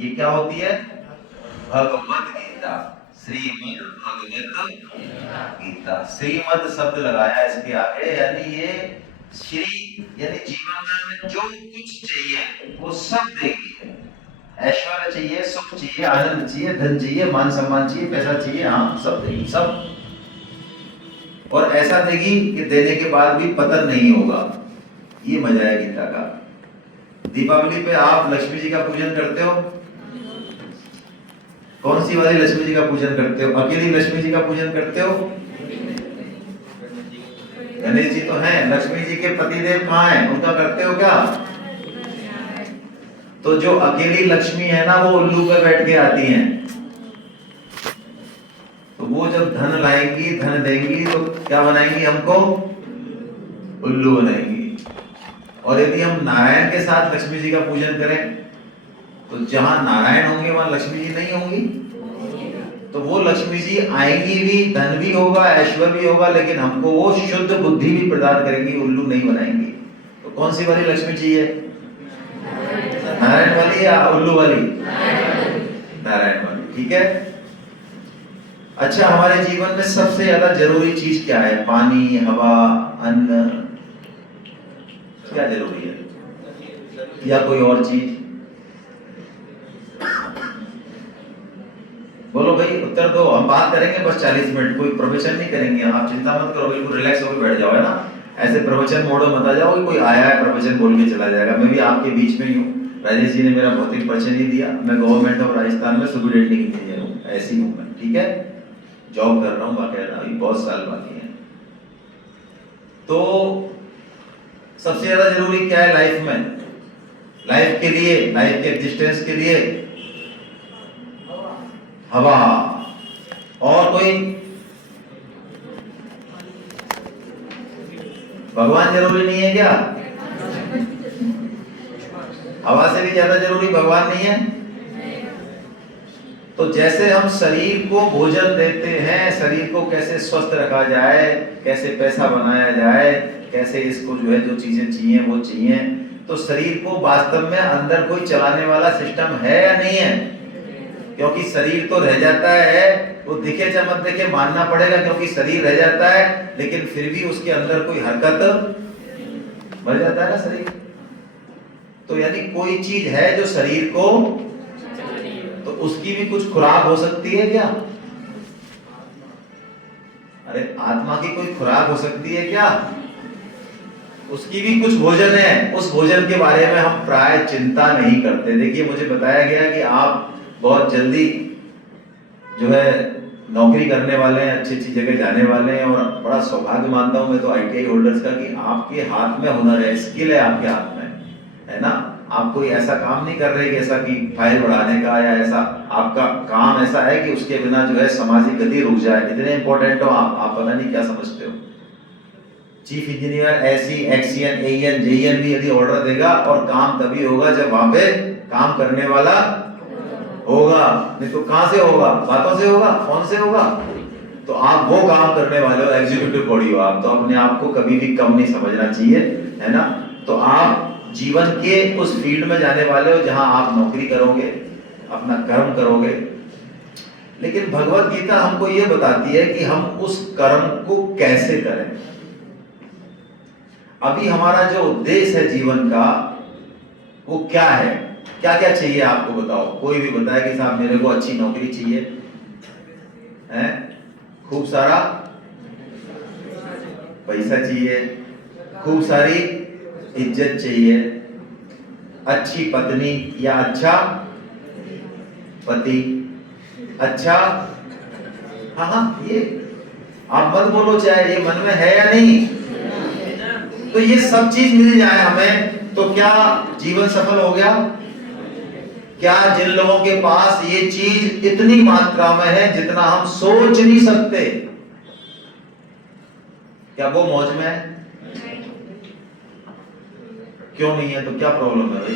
ये क्या होती है? भगवत गीता, श्रीमद् भगवत गीता। श्रीमद् शब्द लगाया इसके आगे, यानी ये श्री यानी जीवन में जो कुछ चाहिए वो सब देगी। ऐश्वर्य चाहिए, सुख चाहिए, आनंद चाहिए, धन चाहिए, मान सम्मान चाहिए, पैसा चाहिए, हाँ सब देगी, सब। और ऐसा देगी कि देने के बाद भी पतन नहीं होगा। ये मजा है गीता का। दीपावली पे आप लक्ष्मी जी का पूजन करते हो? कौन सी वाली लक्ष्मी जी का पूजन करते हो? अकेली लक्ष्मी जी का पूजन करते हो? गणेश जी तो हैं, लक्ष्मी जी के पतिदेव कहाँ हैं, उनका करते हो क्या? तो जो अकेली लक्ष्मी है ना, वो उल्लू पे बैठ के आती हैं। तो वो जब धन लाएंगी, धन देंगी, तो क्या बनाएंगी हमको? उल्लू बनाएंगी। और यदि हम नारायण के साथ लक्ष्मी जी का पूजन करें, तो जहां नारायण होंगे वहां लक्ष्मी जी नहीं होंगी। तो वो लक्ष्मी जी आएंगी भी, धन भी होगा, ऐश्वर्य भी होगा, लेकिन हमको वो शुद्ध बुद्धि भी प्रदान करेंगी, उल्लू नहीं बनाएंगी। तो कौन सी वाली लक्ष्मी चाहिए? नारायण वाली या उल्लू वाली? नारायण वाली, ठीक है। अच्छा, हमारे जीवन में सबसे ज्यादा जरूरी चीज क्या है? पानी, हवा, अन्न, क्या जरूरी है? या कोई और चीज? बोलो भाई, उत्तर दो। हम बात करेंगे बस 40 मिनट, कोई प्रवचन नहीं करेंगे। आप चिंता मत करो, बिल्कुल रिलैक्स होकर बैठ जाओ, है ना। ऐसे प्रवचन मोड में मत आ जाओ, कोई आया है प्रवचन बोल के चला जाएगा। मैं भी आपके बीच में ही हूँ। राजेश जी ने मेरा भौतिक परिचय नहीं दिया। मैं गवर्नमेंट ऑफ राजस्थान में सुपरिटेंडिंग इंजीनियर हूँ, ऐसी हूँ मैं, ठीक है। जॉब कर रहा हूँ बाकायदा, अभी बहुत साल बाकी है। तो सबसे ज्यादा जरूरी क्या है लाइफ में? लाइफ के लिए, लाइफ के एग्जिस्टेंस के लिए हवा। और कोई? भगवान जरूरी नहीं है क्या? हवा से भी ज्यादा जरूरी भगवान नहीं है? तो जैसे हम शरीर को भोजन देते हैं, शरीर को कैसे स्वस्थ रखा जाए, कैसे पैसा बनाया जाए, कैसे इसको जो है जो चीजें चाहिए वो चाहिए, तो शरीर को वास्तव में अंदर कोई चलाने वाला सिस्टम है या नहीं है? क्योंकि शरीर तो रह जाता है, वो दिखे चाहे मत दिखे मानना पड़ेगा, क्योंकि शरीर रह जाता है, लेकिन फिर भी उसके अंदर कोई हरकत बढ़ जाता है ना शरीर। तो यानी कोई चीज है जो शरीर को, तो उसकी भी कुछ खुराक हो सकती है क्या? अरे आत्मा की कोई खुराक हो सकती है क्या? उसकी भी कुछ भोजन है। उस भोजन के बारे में हम प्राय चिंता नहीं करते। देखिए, मुझे बताया गया कि आप बहुत जल्दी जो है नौकरी करने वाले हैं, अच्छी अच्छी जगह जाने वाले हैं, और बड़ा सौभाग्य मानता हूं मैं तो ITI होल्डर्स का कि आपके हाथ में हुनर है, स्किल है आपके हाथ में, है ना। आप कोई ऐसा काम नहीं कर रहे कि ऐसा कि फाइल बढ़ाने का, या ऐसा आपका काम ऐसा है कि उसके बिना जो है सामाजिक गति रुक जाए। इतने इंपॉर्टेंट हो आप पता नहीं क्या समझते हो। Chief engineer SE, XEN, AEN, JEN भी यदि ऑर्डर देगा, और काम तभी होगा जब वहां पे काम करने वाला होगा, नहीं तो कहां से होगा? बातों से होगा? फोन से होगा? तो आप वो काम करने वाले हो, एग्जीक्यूटिव बॉडी हो आप, तो अपने आप को कभी भी कम नहीं समझना चाहिए, है ना। तो आप जीवन के उस फील्ड में जाने वाले हो जहां आप नौकरी करोगे, अपना कर्म करोगे, लेकिन भगवत गीता हमको ये बताती है कि हम उस कर्म को कैसे करें। अभी हमारा जो उद्देश्य है जीवन का, वो क्या है? क्या क्या चाहिए आपको बताओ। कोई भी बताए कि साहब मेरे को अच्छी नौकरी चाहिए, है, खूब सारा पैसा चाहिए, खूब सारी इज्जत चाहिए, अच्छी पत्नी या अच्छा पति, अच्छा, हाँ, ये आप मत बोलो चाहे ये मन में है या नहीं। तो ये सब चीज मिल जाए हमें तो क्या जीवन सफल हो गया? क्या जिन लोगों के पास ये चीज इतनी मात्रा में है जितना हम सोच नहीं सकते, क्या वो मौज में है? क्यों नहीं है? तो क्या प्रॉब्लम है भाई?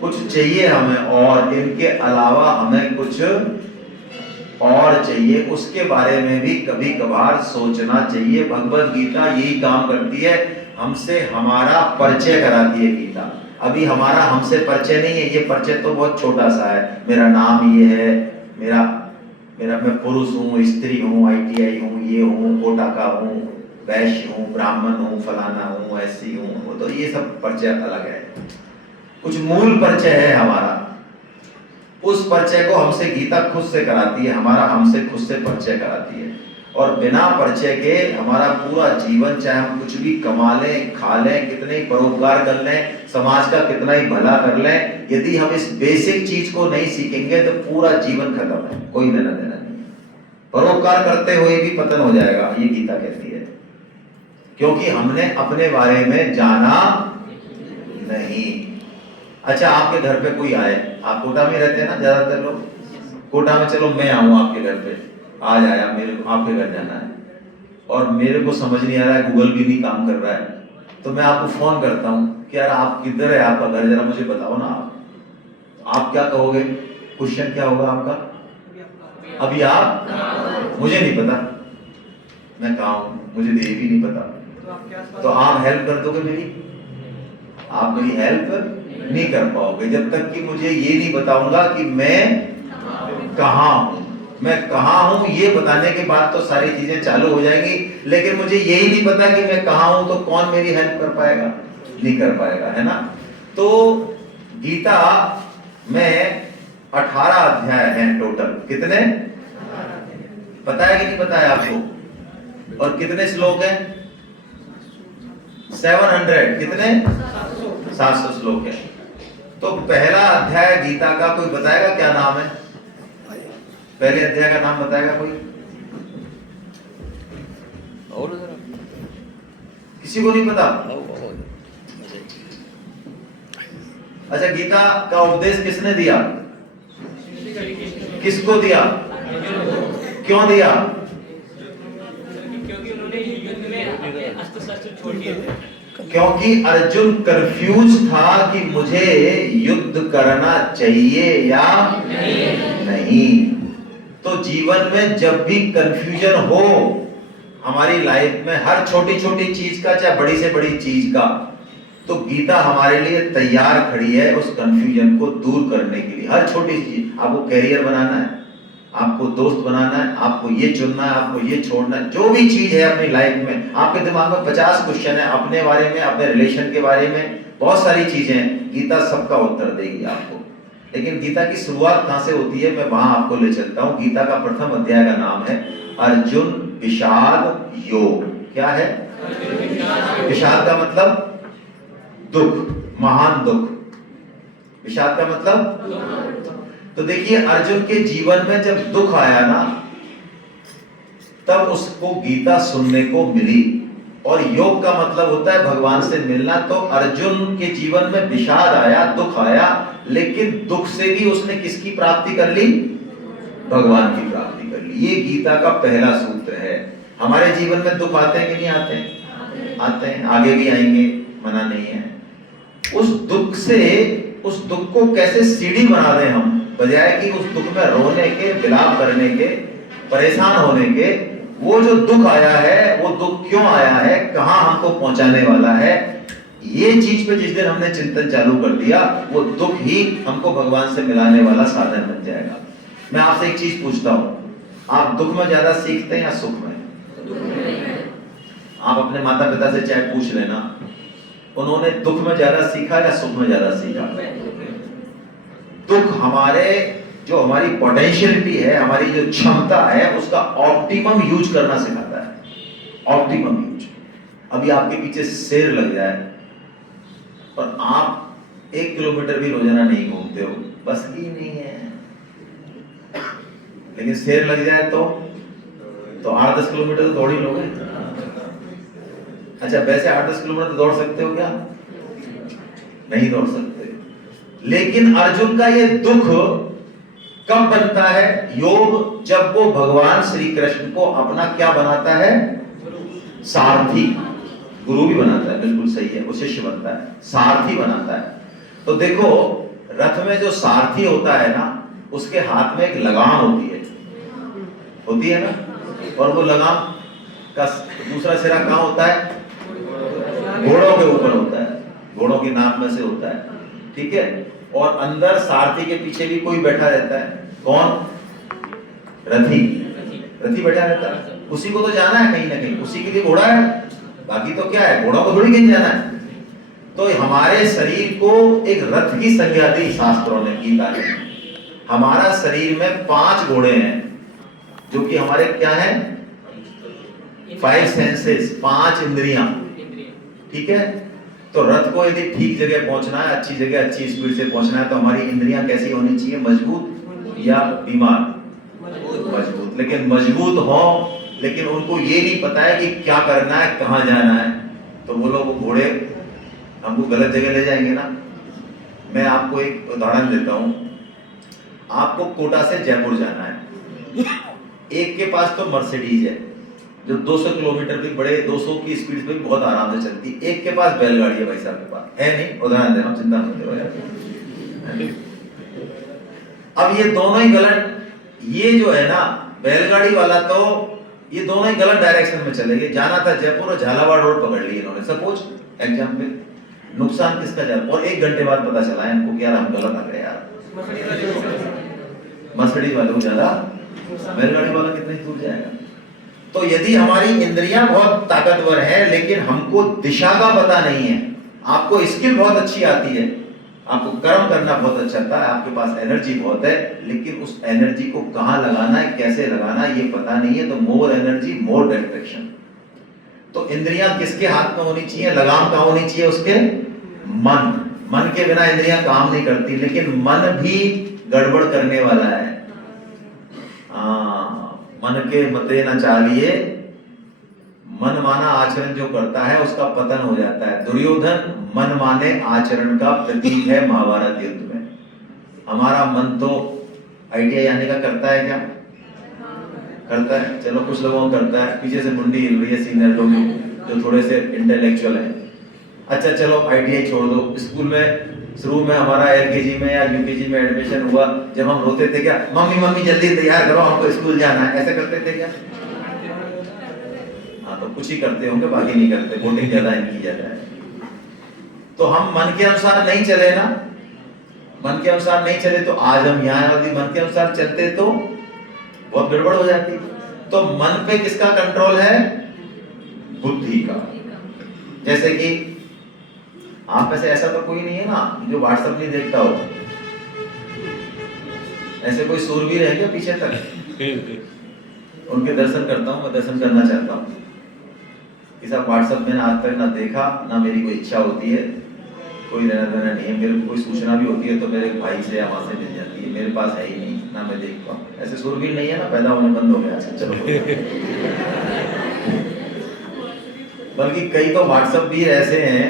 कुछ चाहिए हमें, और इनके अलावा हमें कुछ और चाहिए, उसके बारे में भी कभी कभार सोचना चाहिए। भगवत गीता यही काम करती है, हमसे हमारा परिचय कराती है गीता। अभी हमारा हमसे परिचय नहीं है, ये परिचय तो बहुत छोटा सा है। मेरा नाम ये है, मेरा मेरा मैं पुरुष हूँ, स्त्री हूँ, ITI हूँ, ये हूँ, कोटा का हूँ, वैश्य हूँ, ब्राह्मण हूँ, फलाना हूँ, ऐसी हूँ, वो तो ये सब परिचय अलग है। कुछ मूल परिचय है हमारा, उस परिचय को हमसे गीता खुद से कराती है, हमारा हमसे खुद से परिचय कराती है। और बिना परिचय के हमारा पूरा जीवन, चाहे हम कुछ भी कमा लें, खा लें, कितने ही परोपकार कर लें, समाज का कितना ही भला कर लें, यदि हम इस बेसिक चीज को नहीं सीखेंगे तो पूरा जीवन खत्म है, कोई लेना देना नहीं। परोपकार करते हुए भी पतन हो जाएगा, ये गीता कहती है, क्योंकि हमने अपने बारे में जाना नहीं। अच्छा, आपके घर पे कोई आए, आप कोटा में रहते हैं ना ज्यादातर लोग, कोटा में चलो मैं आऊँ आपके घर पे, आज आया, मेरे को आपके घर जाना है और मेरे को समझ नहीं आ रहा है, गूगल भी नहीं काम कर रहा है, तो मैं आपको फोन करता हूँ कि यार आप किधर है, आपका घर जरा मुझे बताओ ना। आप क्या कहोगे? क्वेश्चन क्या होगा आपका? अभी आप? मुझे नहीं पता मैं कहाँ हूँ, मुझे ये भी नहीं पता। तो आप हेल्प कर दोगे मेरी? आप मेरी हेल्प नहीं कर पाओगे जब तक कि मुझे ये नहीं बताऊंगा कि मैं कहाँ हूँ। मैं कहाँ हूँ ये बताने के बाद तो सारी चीजें चालू हो जाएंगी, लेकिन मुझे यही नहीं पता कि मैं कहाँ हूँ, तो कौन मेरी हेल्प कर पाएगा? नहीं कर पाएगा, है ना। तो गीता में 18 अध्याय हैं टोटल। कितने पता है कि नहीं पता है आपको? और कितने श्लोक हैं? 700। कितने? 700 श्लोक है। तो पहला अध्याय गीता का कोई बताएगा क्या नाम है? पहले अध्याय का नाम बताएगा कोई? और किसी को नहीं पता? अच्छा, गीता का उपदेश किसने दिया? किसको दिया? क्यों दिया? क्योंकि उन्होंने युद्ध में अस्त्र शस्त्र छोड़ दिए थे। क्योंकि अर्जुन कंफ्यूज था कि मुझे युद्ध करना चाहिए या नहीं। तो जीवन में जब भी कंफ्यूजन हो हमारी लाइफ में, हर छोटी छोटी चीज का, चाहे बड़ी से बड़ी चीज का, तो गीता हमारे लिए तैयार खड़ी है उस कंफ्यूजन को दूर करने के लिए। हर छोटी चीज, आपको कैरियर बनाना है, आपको दोस्त बनाना है, आपको ये चुनना है, आपको ये छोड़ना है, जो भी चीज है अपनी लाइफ में, आपके दिमाग में 50 क्वेश्चन है अपने बारे में, अपने रिलेशन के बारे में, बहुत सारी चीजें, गीता सबका उत्तर देगी आपको। लेकिन गीता की शुरुआत कहां से होती है, मैं वहां आपको ले चलता हूं। गीता का प्रथम अध्याय का नाम है अर्जुन विषाद योग। क्या है? विषाद का मतलब दुख, महान दुख। विषाद का मतलब, तो देखिए अर्जुन के जीवन में जब दुख आया ना, तब उसको गीता सुनने को मिली। और योग का मतलब होता है भगवान से मिलना। तो अर्जुन के जीवन में विषाद आया, दुख आया, लेकिन दुख से भी उसने किसकी प्राप्ति कर ली? भगवान की प्राप्ति कर ली। ये गीता का पहला सूत्र है। हमारे जीवन में दुख आते हैं कि नहीं आते हैं? आते हैं, आगे भी आएंगे, मना नहीं है। उस दुख से, उस दुख को कैसे सीढ़ी बना दें हम, बजाय कि उस दुख में रोने के, विलाप करने के, परेशान होने के, वो जो दुख आया है, वो दुख क्यों आया है, कहां हमको पहुंचाने वाला है, ये चीज पे जिस दिन हमने चिंतन चालू कर दिया, वो दुख ही हमको भगवान से मिलाने वाला साधन बन जाएगा। मैं आपसे एक चीज पूछता हूं, आप दुख में ज्यादा सीखते हैं या सुख में? आप अपने माता पिता से चाहे पूछ लेना, उन्होंने दुख में ज्यादा सीखा या सुख में ज्यादा सीखा? दुख हमारे, जो हमारी पोटेंशियलिटी है, हमारी जो क्षमता है, उसका ऑप्टिमम यूज करना सिखाता है। Optimum use. अभी आपके पीछे शेर लग जाए और आप 1 किलोमीटर भी रोजाना नहीं घूमते हो, बस की नहीं है, लेकिन शेर लग जाए तो 8-10 किलोमीटर तो दौड़ ही लोगे। अच्छा, वैसे 8-10 किलोमीटर तो दौड़ सकते हो क्या? नहीं दौड़ सकते। लेकिन अर्जुन का ये दुख कब बनता है? योग, जब वो भगवान श्री कृष्ण को अपना क्या बनाता है? सारथी। गुरु भी बनाता है, बिल्कुल सही है, वो शिष्य बनता है, सारथी बनाता है। तो देखो, रथ में जो सारथी होता है ना, उसके हाथ में एक लगाम होती है ना, और वो लगाम का दूसरा सिरा कहां होता है? घोड़ों के ऊपर होता है। घोड़ों की नाप में से होता है, ठीक है। और अंदर सारथी के पीछे भी कोई बैठा रहता है, कौन? रथी। रथी बैठा रहता है, उसी को तो जाना है कहीं ना कहीं, उसी के लिए घोड़ा है, बाकी तो क्या है, घोड़ा को थोड़ी कहीं जाना है। तो हमारे शरीर को एक रथ की संज्ञा दी शास्त्रों ने, गीता ने। हमारा शरीर में 5 घोड़े हैं, जो कि हमारे क्या है, 5 सेंसेस, 5 इंद्रियां, ठीक है। तो रथ को यदि ठीक जगह पहुंचना है, अच्छी जगह अच्छी स्पीड से पहुंचना है, तो हमारी इंद्रियां कैसी होनी चाहिए, मजबूत या बीमार? मजबूत। लेकिन मजबूत हो, लेकिन उनको ये नहीं पता है कि क्या करना है, कहां जाना है, तो वो लोग घोड़े हमको गलत जगह ले जाएंगे ना। मैं आपको एक उदाहरण देता हूं। आपको कोटा से जयपुर जाना है, एक के पास तो मर्सिडीज है जो 200 किलोमीटर की, बड़े 200 की स्पीड पे बहुत आराम से चलती, एक के पास बैलगाड़ी है, भाई साहब के पास है नहीं, उदाहरण दे रहा हूं, चिंता मत करो यार। अब ये दोनों ही गलत, ये जो है ना बैलगाड़ी वाला, तो ये दोनों ही गलत डायरेक्शन में चले गए। जाना था जयपुर और झालावाड़ रोड पकड़ ली इन्होंने, सपोज एग्जाम्पल। नुकसान किसका ज्यादा? और 1 घंटे बाद पता चला इनको कि यार हम गलत आ गए यार, मर्सिडीज वाले को ज्यादा, बैलगाड़ी वाला कितनी दूर जाएगा। तो यदि हमारी इंद्रियां बहुत ताकतवर है, लेकिन हमको दिशा का पता नहीं है, आपको स्किल बहुत अच्छी आती है, आपको कर्म करना बहुत अच्छा आता है, आपके पास एनर्जी बहुत है, लेकिन उस एनर्जी को कहां लगाना है, कैसे लगाना है, ये पता नहीं है, तो मोर एनर्जी मोर डिस्ट्रैक्शन। तो इंद्रियां किसके हाथ में होनी चाहिए, लगाम कहां होनी चाहिए उसके? मन। मन के बिना इंद्रियां काम नहीं करती, लेकिन मन भी गड़बड़ करने वाला है। मन के मते न चालिए, मन माना आचरण जो करता है उसका पतन हो जाता है। दुर्योधन मन माने आचरण का प्रतीक है महाभारत युद्ध में। हमारा मन तो आईटीआई आने का करता है क्या? करता है, चलो कुछ लोगों को करता है, पीछे से मुंडी हिल रही है सीनियर लोग जो थोड़े से इंटेलेक्चुअल हैं। अच्छा चलो आईटीआई छोड़ दो, स्कूल में शुरू में हमारा एलकेजी में या यूकेजी में एडमिशन हुआ, जब हम रोते थे क्या, मम्मी मम्मी जल्दी तैयार करो हमको स्कूल जाना है, ऐसे करते थे क्या? हाँ, तो कुछ ही करते होंगे, बाकी नहीं करते, वोटिंग ज्यादा इनकी ज्यादा है। तो हम मन के अनुसार नहीं चले ना, मन के अनुसार नहीं चले, तो आज हम यहाँ यदि मन के अनुसार चलते तो बहुत गड़बड़ हो जाती। तो मन पे किसका कंट्रोल है? बुद्धि का। जैसे कि आप में से ऐसा तो कोई नहीं है ना जो व्हाट्सएप नहीं देखता हो, ऐसे कोई सूरवीर है क्या पीछे तक? उनके दर्शन करता हूं, मैं दर्शन करना चाहता हूं। कि साहब व्हाट्सएप मैंने आज तक ना देखा, ना मेरी कोई इच्छा होती है, कोई लेना देना नहीं है, मेरे को कोई सूचना भी होती है तो मेरे भाई से या वहां से मिल जाती है, मेरे पास है ही नहीं, ना मैं देखता हूँ। ऐसे सूरवीर नहीं है ना, पैदा होने बंद हो गया। अच्छा चलो बल्कि कई तो व्हाट्सएप भी ऐसे हैं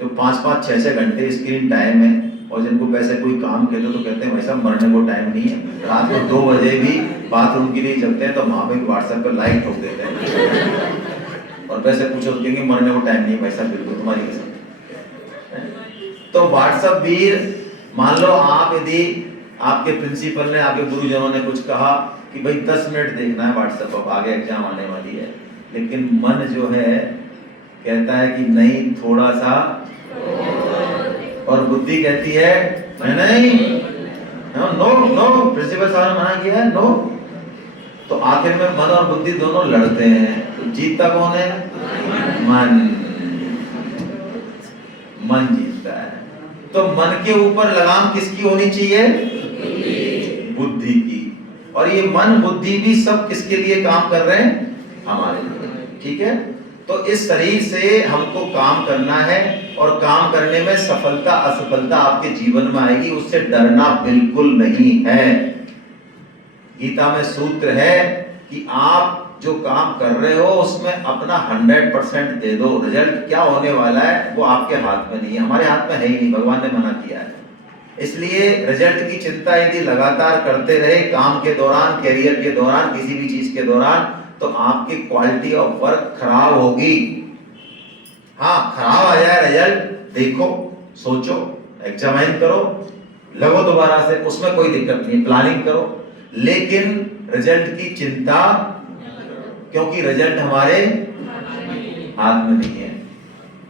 जो 5-5, 6-6 घंटे स्क्रीन टाइम है, और जिनको पैसे कोई काम कहते तो कहते हैं भाई साहब मरने को टाइम नहीं है, रात को 2 बजे भी बाथरूम के लिए जगते हैं तो वहां पे व्हाट्सएप पे लाइक ठोक देते हैं और पैसे पूछो तो कहेंगे मरने को टाइम नहीं है भाई साहब, बिल्कुल तुम्हारी कसम। तो व्हाट्सएप भी, मान लो आप यदि आपके प्रिंसिपल ने, आपके गुरुजनों ने कुछ कहा कि भाई 10 मिनट देखना है व्हाट्सएप, अब आगे एग्जाम आने वाली है, लेकिन मन जो है कहता है कि नहीं थोड़ा सा, और बुद्धि कहती है नहीं, नो नो, प्रिंसिपल साहब ने मना किया है, नो। तो आखिर में मन और बुद्धि दोनों लड़ते हैं, तो जीतता कौन है? मन। मन जीतता है। तो मन के ऊपर लगाम किसकी होनी चाहिए? बुद्धि की। और ये मन बुद्धि भी सब किसके लिए काम कर रहे हैं? हमारे लिए, ठीक है। तो इस शरीर से हमको काम करना है, और काम करने में सफलता असफलता आपके जीवन में आएगी, उससे डरना बिल्कुल नहीं है। गीता में सूत्र है कि आप जो काम कर रहे हो उसमें अपना 100% दे दो, रिजल्ट क्या होने वाला है वो आपके हाथ में नहीं है, हमारे हाथ में है ही नहीं, भगवान ने मना किया है। इसलिए रिजल्ट की चिंता यदि लगातार करते रहे काम के दौरान, कैरियर के दौरान, किसी भी चीज के दौरान, तो आपकी क्वालिटी ऑफ वर्क खराब होगी। हाँ, खराब आ जाए रिजल्ट, देखो, सोचो, एग्जामाइन करो, लगो दोबारा से, उसमें कोई दिक्कत नहीं, प्लानिंग करो, लेकिन रिजल्ट की चिंता, क्योंकि रिजल्ट हमारे हाथ में नहीं है।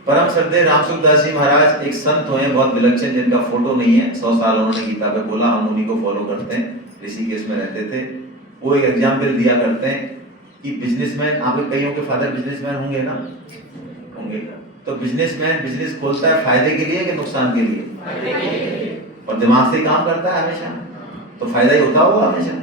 परम श्रद्धेय रामसुखदास जी महाराज एक संत हुए बहुत विलक्षण, जिनका फोटो नहीं है। 100 साल उन्होंने गीता पे बोला, हम उन्हीं को फॉलो करते हैं। ऋषिकेश में रहते थे। वो एक एग्जाम्पल दिया करते हैं कि बिजनेसमैन, आप कईयों के फादर बिजनेसमैन होंगे ना, होंगे। तो बिजनेसमैन बिजनेस खोलता है फायदे के लिए कि नुकसान के लिए? और दिमाग से काम करता है हमेशा, तो फायदा ही होता होगा हमेशा,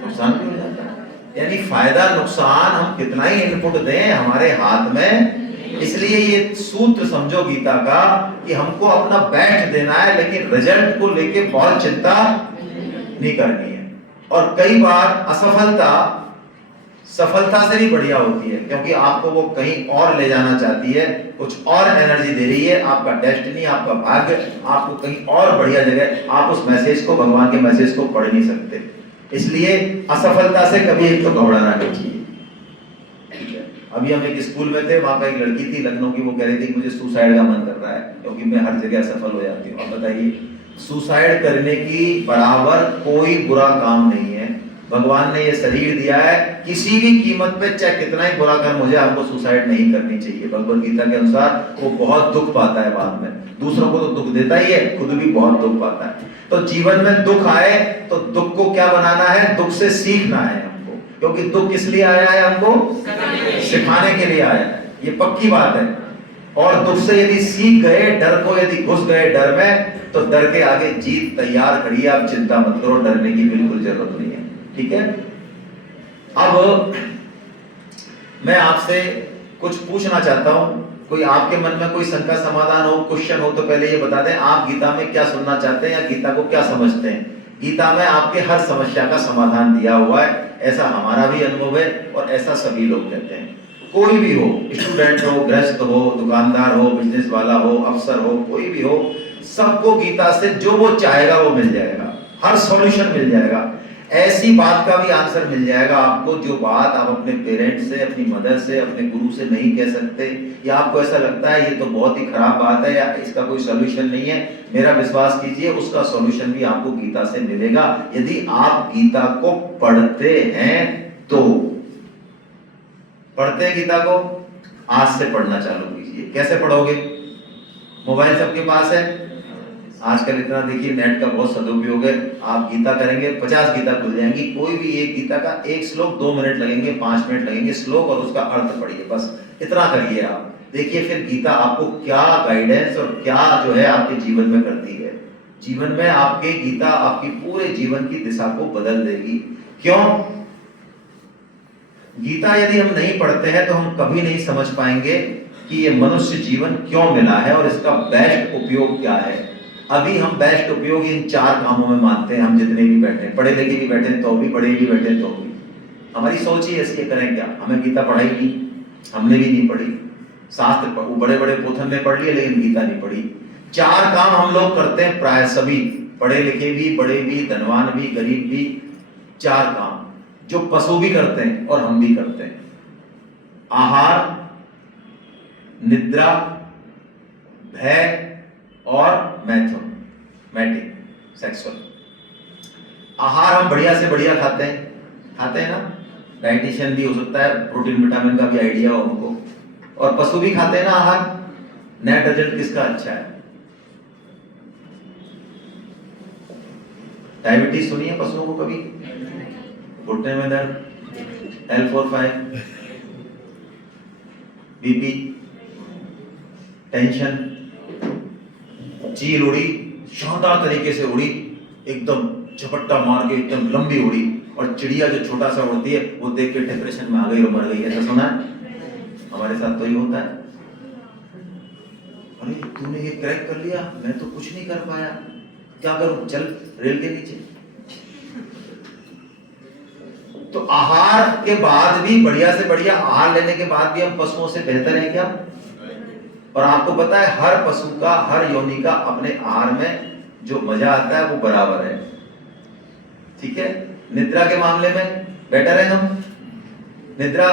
नुकसान भी हो जाता है। यानी फायदा नुकसान हम कितना ही इनपुट दें, हमारे हाथ में। इसलिए ये सूत्र समझो गीता का कि हमको अपना बेस्ट देना है, लेकिन रिजल्ट को लेके बहुत चिंता नहीं करनी है। और कई बार असफलता सफलता से भी बढ़िया होती है, क्योंकि आपको वो कहीं और ले जाना चाहती है, कुछ और एनर्जी दे रही है। आपका डेस्टिनी, आपका भाग्य आपको कहीं और बढ़िया जगह, आप उस मैसेज को, भगवान के मैसेज को पढ़ नहीं सकते। इसलिए असफलता से कभी एक तो घबराना नहीं चाहिए। अभी हम एक स्कूल में थे, वहां पर एक लड़की थी लखनऊ की, वो कह रही थी कि मुझे सुसाइड का मन कर रहा है क्योंकि मैं हर जगह असफल हो जाती हूँ। अब बताइए, सुसाइड करने की बराबर कोई बुरा काम नहीं है। भगवान ने ये शरीर दिया है, किसी भी कीमत पे, चाहे कितना ही बुरा कर्म हो जाए, हमको सुसाइड नहीं करनी चाहिए। भगवत गीता के अनुसार वो बहुत दुख पाता है बाद में, दूसरों को तो दुख देता ही है, खुद भी बहुत दुख पाता है। तो जीवन में दुख आए तो दुख को क्या बनाना है? दुख से सीखना है हमको, क्योंकि दुख किस लिए आया है? हमको सिखाने के लिए आया है, ये पक्की बात है। और दुख से यदि सीख गए, डर को यदि घुस गए डर में, तो डर के आगे जीत तैयार खड़ी है। आप चिंता मत करो, डरने की बिल्कुल जरूरत नहीं है। ठीक है, अब मैं आपसे कुछ पूछना चाहता हूं। कोई आपके मन में कोई शंका समाधान हो, क्वेश्चन हो, तो पहले ये बता दें आप गीता में क्या सुनना चाहते हैं या गीता को क्या समझते हैं। गीता में आपके हर समस्या का समाधान दिया हुआ है, ऐसा हमारा भी अनुभव है और ऐसा सभी लोग कहते हैं। कोई भी हो, स्टूडेंट हो, गृहस्थ हो, दुकानदार हो, बिजनेस वाला हो, अफसर हो, कोई भी हो, सबको गीता से जो वो चाहेगा वो मिल जाएगा, हर सॉल्यूशन मिल जाएगा। ऐसी बात का भी आंसर मिल जाएगा आपको जो बात आप अपने पेरेंट्स से, अपनी मदर से, अपने गुरु से नहीं कह सकते, या आपको ऐसा लगता है ये तो बहुत ही खराब बात है या इसका कोई सॉल्यूशन नहीं है। मेरा विश्वास कीजिए, उसका सॉल्यूशन भी आपको गीता से मिलेगा, यदि आप गीता को पढ़ते हैं तो। पढ़ते हैं गीता को? आज से पढ़ना चालू कीजिए। कैसे पढ़ोगे? मोबाइल सबके पास है आजकल, इतना देखिए नेट का बहुत सदुपयोग है। आप गीता करेंगे 50 गीता खुल जाएंगी। कोई भी एक गीता का एक श्लोक 2 मिनट लगेंगे, 5 मिनट लगेंगे श्लोक, और उसका अर्थ पढ़िए, बस इतना करिए आप। देखिए फिर गीता आपको क्या गाइडेंस और क्या जो है आपके जीवन में करती है। जीवन में आपके गीता आपकी पूरे जीवन की दिशा को बदल देगी। क्यों? गीता यदि हम नहीं पढ़ते हैं तो हम कभी नहीं समझ पाएंगे कि ये मनुष्य जीवन क्यों मिला है और इसका बेस्ट उपयोग क्या है। अभी हम बेस्ट उपयोग इन 4 कामों में मानते हैं। हम जितने भी बैठे, पढ़े लिखे भी बैठे तो भी, पढ़े भी बैठे तो भी, हमारी सोच ही ऐसी है। करें क्या? हमें गीता पढ़ाई नहीं, हमने भी नहीं पढ़ी। शास्त्र बड़े बड़े पोथन में पढ़ लिए, लेकिन गीता नहीं पढ़ी। 4 काम हम लोग करते हैं प्राय सभी, पढ़े लिखे भी, बड़े भी, धनवान भी, गरीब भी। 4 काम जो पशु भी करते हैं और हम भी करते हैं। आहार, निद्रा, भय और मैटिंग, सेक्सुअल। आहार हम बढ़िया से बढ़िया खाते हैं ना, डाइटिशियन भी हो सकता है, प्रोटीन विटामिन का भी आइडिया हो हमको। और पशु भी खाते हैं ना आहार। नेट रिजल्ट किसका अच्छा है? डायबिटीज सुनी है पशुओं को कभी? घुटने में दर्द, L4-5, बीपी, टेंशन। चील उड़ी, शानदार तरीके से उड़ी, एकदम झपट्टा मार के एकदम लंबी उड़ी, और चिड़िया जो छोटा सा उड़ती है वो देख के डिप्रेशन में आ गई और मर गई। ऐसा सुना है? हमारे साथ तो ये होता है। अरे तूने ये क्रैक कर लिया, मैं तो कुछ नहीं कर पाया, क्या करूं? चल रेल के नीचे। तो आहार के बाद भी, बढ़िया से बढ़िया आहार लेने के बाद भी हम पशुओं से बेहतर हैं क्या? और आपको पता है हर पशु का, हर योनि का अपने आहार में जो मजा आता है वो बराबर है। ठीक है, निद्रा के मामले में बेटर है हम। निद्रा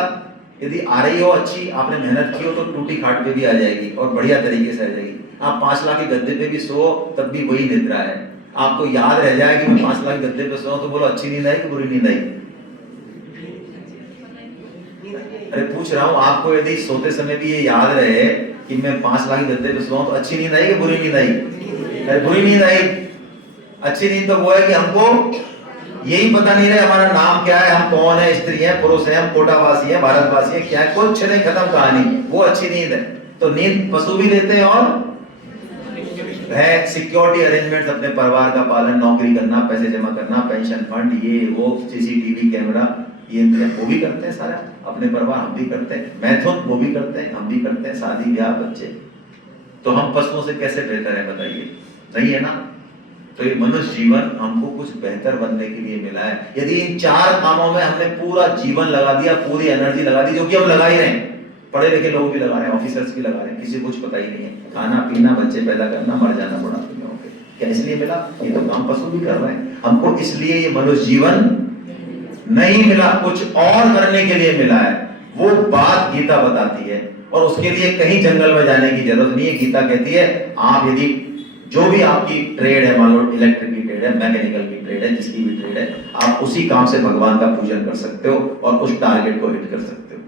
यदि आ रही हो अच्छी, आपने मेहनत की हो, तो टूटी खाट पे भी आ जाएगी और बढ़िया तरीके से आ जाएगी। आप 5 लाख के गद्दे पे भी सो, तब भी वही निद्रा है। आपको याद रह जाए कि मैं 5 लाख के गद्दे पे सो, तो बोलो अच्छी नींद आई कि बुरी नींद आई? अरे पूछ रहा हूँ, आपको यदि सोते समय भी ये याद रहे कि मैं 5 लाख देते तो सोऊं, तो अच्छी नींद आई कि बुरी नींद आई? अरे बुरी नींद आई। अच्छी नींद तो वो है कि हमको यही पता नहीं रहे हमारा नाम क्या है, हम कौन है, स्त्री है, पुरुष है, हम कोटावासी है, भारतवासी है, क्या है, कुछ नहीं, खत्म कहानी। वो अच्छी नींद है। तो नींद पशु भी लेते हैं और है सिक्योरिटी अरेंजमेंट, अपने परिवार का पालन, नौकरी करना, पैसे जमा करना, पेंशन फंड, ये वो, सीसीटीवी कैमरा, ये वो भी करते हैं सारा, अपने परिवार हम भी करते हैं, मैथुन वो भी करते हैं, हम भी करते हैं, शादी ब्याह बच्चे। तो हम पशुओं से कैसे बेहतर है बताइए? नहीं है ना? तो ये मनुष्य जीवन हमको कुछ बेहतर बनने के लिए मिला है। यदि इन 4 कामों में हमने पूरा जीवन लगा दिया, पूरी एनर्जी लगा दी, जो कि हम लगा ही रहे हैं, पढ़े लिखे लोग भी लगा रहे हैं, ऑफिसर्स भी लगा रहे हैं, किसी को कुछ पता ही नहीं है, खाना पीना, बच्चे पैदा करना, मर जाना बुढ़ापे में होके। क्या इसलिए मिला? ये तो काम पशु भी कर रहे हैं। हमको इसलिए ये मनुष्य जीवन नहीं मिला, कुछ और करने के लिए मिला है। वो बात गीता बताती है, और उसके लिए कहीं जंगल में जाने की जरूरत नहीं है। गीता कहती है आप यदि जो भी आपकी ट्रेड है, मान लो इलेक्ट्रिक की ट्रेड है, मैकेनिकल की ट्रेड है, जिसकी भी ट्रेड है, आप उसी काम से भगवान का पूजन कर सकते हो और उस टारगेट को हिट कर सकते हो।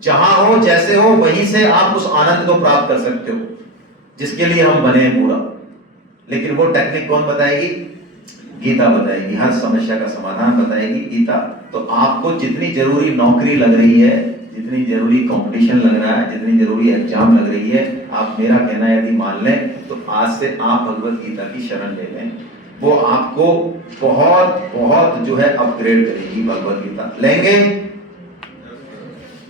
जहां हो, जैसे हो, वहीं से आप उस आनंद को प्राप्त कर सकते हो जिसके लिए हम बने पूरा। लेकिन वो टेक्निक कौन बताएगी? गीता बताएगी। हर समस्या का समाधान बताएगी गीता। तो आपको जितनी जरूरी नौकरी लग रही है, जितनी जरूरी कंपटीशन लग रहा है, जितनी जरूरी एग्जाम लग रही है, आप मेरा कहना यदि मान लें तो आज से आप भगवत गीता की शरण ले लें। वो आपको बहुत बहुत जो है अपग्रेड करेगी। भगवत गीता लेंगे?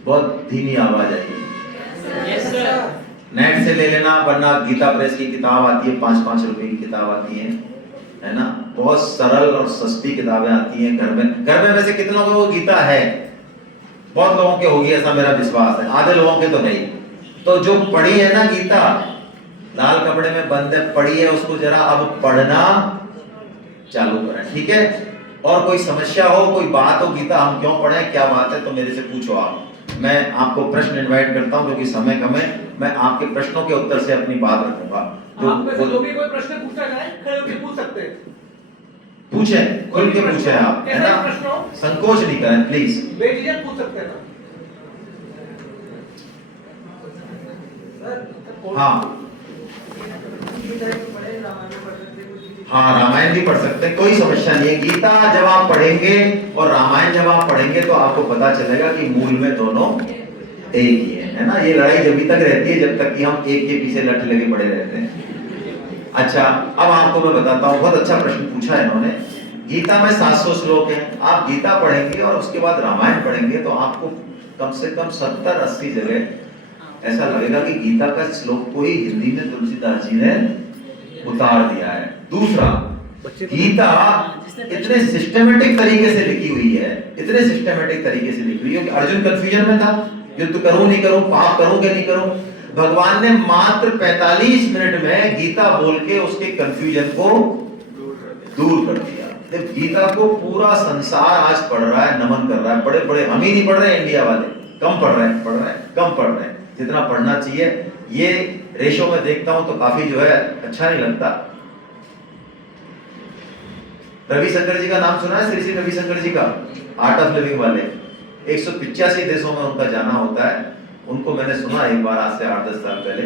बहुत धीमी आवाज आएगी। Yes sir. नेट से ले लेना, वरना गीता प्रेस की किताब आती है, 5-5 रुपए की किताब आती है ना? बहुत सरल और सस्ती किताबें आती हैं। घर में वैसे कितने लोगों को गीता है? बहुत लोगों के होगी, ऐसा मेरा विश्वास है। आधे लोगों के तो नहीं। तो जो पढ़ी है ना गीता, लाल कपड़े में बंद है, पढ़ी है, उसको जरा अब पढ़ना चालू करें, ठीक है? और कोई समस्या हो, कोई बात हो, गीता हम क्यों पढ़ें, क्या बात है, तो मेरे से पूछो आप। मैं आपको प्रश्न इनवाइट करता हूं, क्योंकि समय कम है। मैं आपके प्रश्नों के उत्तर से अपनी बात रखूंगा। आप में से जो भी कोई प्रश्न पूछना चाहे खड़े होकर पूछ सकते हैं। पूछे, खुल के पूछे आप, है ना? संकोच नहीं करें प्लीज, बेझिझक पूछ सकते हैं ना? हाँ हाँ, रामायण भी पढ़ सकते हैं, कोई समस्या नहीं है। गीता जब आप पढ़ेंगे और रामायण जब आप पढ़ेंगे तो आपको पता चलेगा कि मूल में दोनों एक ही है ना? ये लड़ाई जब तक रहती है जब तक कि हम एक के पीछे लट लगे पड़े रहते हैं। अच्छा, अब आपको मैं बताता हूँ, बहुत अच्छा प्रश्न पूछा है इन्होंने। गीता में 700 श्लोक हैं। आप गीता पढ़ेंगे और उसके बाद रामायण पढ़ेंगे तो आपको कम से कम 70-80 जगह ऐसा लगेगा कि गीता का श्लोक को ही हिंदी में तुलसीदास जी ने उतार दिया है। दूसरा, गीता इतने सिस्टमेटिक तरीके से लिखी हुई है, इतने सिस्टमेटिक तरीके से लिखी हुई है कि अर्जुन कंफ्यूजन में था, युद्ध करूं नहीं करूं, पाप करूं क्या नहीं करूं। भगवान ने मात्र 45 मिनट में गीता बोल के उसके कंफ्यूजन को दूर कर दिया। गीता को पूरा संसार आज पढ़ रहा है, नमन कर रहा है। बड़े बड़े, हम ही नहीं पढ़ रहे, इंडिया वाले कम पढ़ रहे हैं, कम पढ़ रहे हैं जितना पढ़ना चाहिए। ये रेशो में देखता हूं तो काफी जो है अच्छा नहीं लगता। रविशंकर जी का नाम सुना है? श्री रविशंकर जी का, आर्ट ऑफ लिविंग वाले। 185 देशों में उनका जाना होता है। उनको मैंने सुना एक बार, आज से 8-10 साल पहले।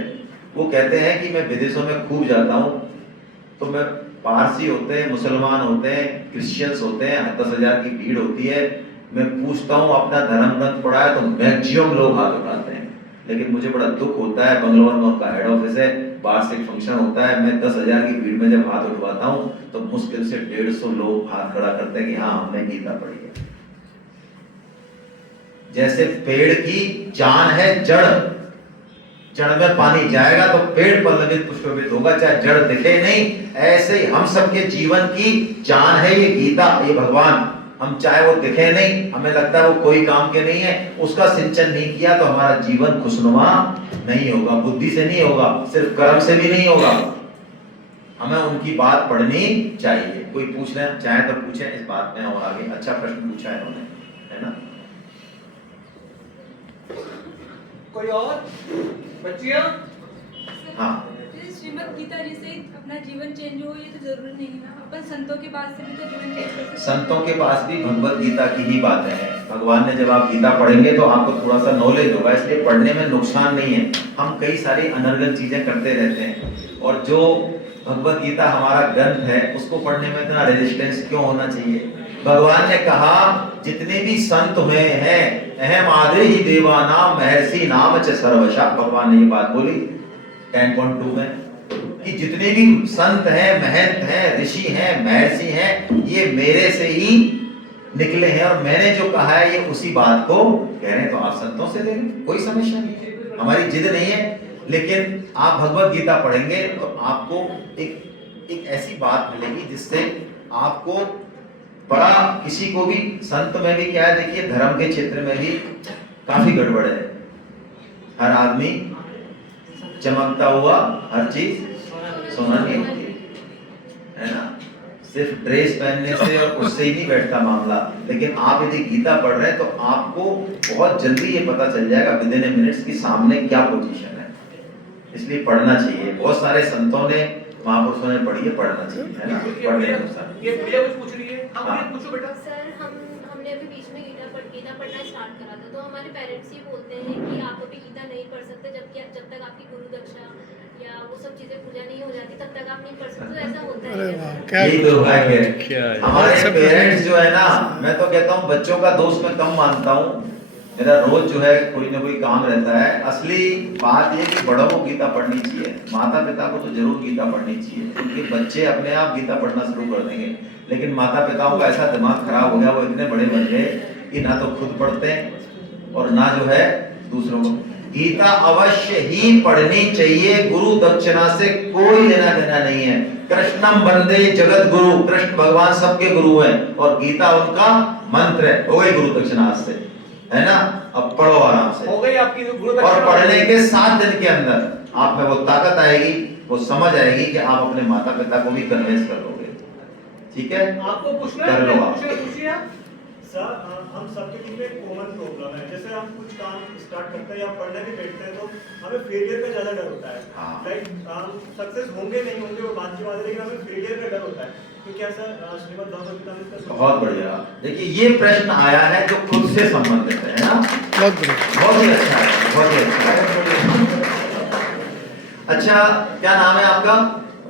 वो कहते हैं कि मैं विदेशों में खूब जाता हूं, तो मैं पारसी होते हैं, मुसलमान होते हैं, क्रिश्चियंस होते हैं, 10,000 की भीड़ होती है। मैं पूछता हूं अपना धर्म ग्रंथ पढ़ा है, तो मैक्सिमम लोग हाथ उठाते हैं। लेकिन मुझे बड़ा दुख होता है, बंगलौर में उनका हेड ऑफिस है, वार्षिक फंक्शन होता है, मैं 10,000 की भीड़ में जब हाथ उठवाता हूं तो मुश्किल से 150 लोग हाथ खड़ा करते हैं कि हाँ हमने गीता पढ़ी है। जैसे पेड़ की जान है जड़, जड़ में पानी जाएगा तो पेड़ पल्लवित पुष्पित होगा, चाहे जड़ दिखे नहीं। ऐसे ही हम सबके जीवन की जान है ये गीता, ये भगवान। हम चाहे वो दिखे नहीं, हमें लगता है वो कोई काम के नहीं है, उसका सिंचन नहीं किया तो हमारा जीवन खुशनुमा नहीं होगा। बुद्धि से नहीं होगा, सिर्फ कर्म से भी नहीं होगा। हमें उनकी बात पढ़नी चाहिए। कोई पूछना चाहे तो पूछे इस बात में। और आगे अच्छा प्रश्न पूछा है उन्होंने, है ना? कोई और बच्चियां? हाँ, श्री श्रीमद् गीता जी से अपना जीवन चेंज हो ये तो जरूरी नहीं है ना, अपन संतों के पास से भी तो जीवन चेंज कर सकते हैं। संतों के पास भी भगवत गीता की ही बातें हैं। भगवान ने जब आप गीता पढ़ेंगे तो आपको थोड़ा सा नॉलेज होगा, इसलिए पढ़ने में नुकसान नहीं है। हम कई सारी अनर्गल चीजें करते रहते हैं, और जो भगवत गीता हमारा ग्रंथ है उसको पढ़ने में इतना रेजिस्टेंस क्यों होना चाहिए? भगवान ने कहा जितने भी संत हुए हैं, अहम आदि ही देवानाम महर्षि नाम च सर्वशा, भगवान ने ये बात बोली 10.2 में कि जितने भी संत हैं, महंत हैं, ऋषि हैं, महर्षि हैं, ये मेरे से ही निकले हैं, और मैंने जो कहा है ये उसी बात को कह रहे हैं। तो आप संतों से ले लें, कोई समस्या नहीं है, हमारी जिद नहीं है। लेकिन आप भगवत गीता पढ़ेंगे तो आपको एक ऐसी बात मिलेगी जिससे आपको बड़ा, किसी को भी, संत में भी क्या है, देखिए धर्म के क्षेत्र में भी काफी गड़बड़ है। हर आदमी चमकता हुआ हर चीज सोना नहीं होती है ना। सिर्फ ड्रेस पहनने से और उससे ही नहीं बैठता मामला। लेकिन आप यदि गीता पढ़ रहे हैं तो आपको बहुत जल्दी ये पता चल जाएगा विद इन ए मिनट्स की सामने क्या पोजीशन है। इसलिए पढ़ना चाहिए। बहुत सारे संतों ने, महापुरुषों ने पढ़ी है, पढ़ना चाहिए, है ना। पढ़ने अनुसार ये प्रिया कुछ पूछ रही है। हाँ। पूछो बेटा। सर हमने अभी बीच में गीता पढ़ना स्टार्ट करा था, तो हमारे पेरेंट्स ये बोलते हैं कि आप अभी गीता नहीं पढ़ सकते, जबकि जब तक आपकी गुरु दक्षा या वो सब चीजें पूजा नहीं हो जाती तब तक आप नहीं पढ़ सकते। तो ऐसा होता है यही तो है। हमारे पेरेंट्स जो है ना, मैं तो कहता हूँ बच्चों का दोस्त मैं कम मानता हूँ। मेरा रोज जो है कोई ना कोई काम रहता है। असली बात ये कि बड़ों को गीता पढ़नी चाहिए, माता पिता को तो जरूर गीता पढ़नी चाहिए, क्योंकि बच्चे अपने आप गीता पढ़ना शुरू कर देंगे। लेकिन माता पिताओं का ऐसा दिमाग खराब हो गया, वो इतने बड़े बन गए कि ना तो खुद पढ़ते हैं और ना जो है दूसरों को। गीता अवश्य ही पढ़नी चाहिए, गुरु दक्षिणा से कोई लेना देना नहीं है। कृष्णम वंदे जगत गुरु, कृष्ण भगवान सबके गुरु हैं और गीता उनका मंत्र है। हो गई गुरु दक्षिणा से, है ना। अब पढ़ो आराम से, हो गई आपकी गुरु दक्षिणा। और पढ़ने के 7 दिन के अंदर आप में वो ताकत आएगी, वो समझ आएगी कि आप अपने माता पिता को भी कन्विंस कर लोगे। ठीक है, आपको पूछना कर लो है, आप। पूछिए आप। सर हम सबके बीच में एक कॉमन प्रॉब्लम है। जैसे हम कुछ काम स्टार्ट करते हैं या पढ़ने भी बैठते हैं तो हमें फेलियर का ज़्यादा डर होता है। हाँ। राइट, हम सक्सेस होंगे नहीं होंगे वो बात की बात है, लेकिन हमें फेलियर का डर होता है। तो क्या सर श्रीमद् भगवद गीता में इसका बहुत बढ़िया। देखिए ये प्रश्न आया है जो खुद से संबंधित है ना। बहुत ही अच्छा है, बहुत ही अच्छा है। अच्छा, क्या नाम है आपका?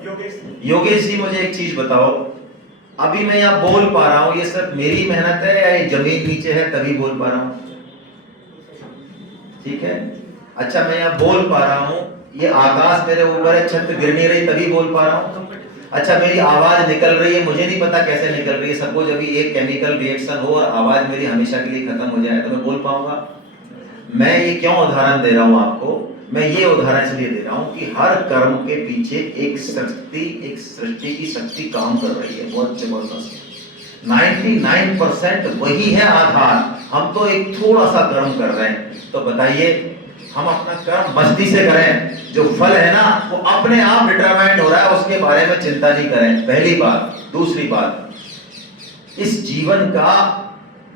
योगेश। योगेश जी, मुझे एक चीज बताओ, अभी मैं यहाँ बोल पा रहा हूँ, ये सब मेरी मेहनत है या ये जमीन नीचे है तभी बोल पा रहा हूँ? ठीक है। अच्छा, मैं यहाँ बोल पा रहा हूँ, ये आकाश मेरे ऊपर है, छत गिर नहीं रही तभी बोल पा रहा हूँ। अच्छा, मेरी आवाज निकल रही है, मुझे नहीं पता कैसे निकल रही है। सपोज अभी एक केमिकल रिएक्शन हो और आवाज मेरी हमेशा के लिए खत्म हो जाए तो मैं बोल पाऊंगा? मैं ये क्यों उदाहरण दे रहा हूँ आपको? मैं ये उदाहरण इसलिए दे रहा हूँ कि हर कर्म के पीछे एक शक्ति, एक सृष्टि की शक्ति काम कर रही है, बहुत जबरदस्त। 99% वही है आधार। हम तो एक थोड़ा सा कर्म कर रहे हैं। तो बताइए, हम अपना कर्म मस्ती से करें, जो फल है ना वो अपने आप डिटरमाइंड हो रहा है, उसके बारे में चिंता नहीं करें, पहली बात। दूसरी बात, इस जीवन का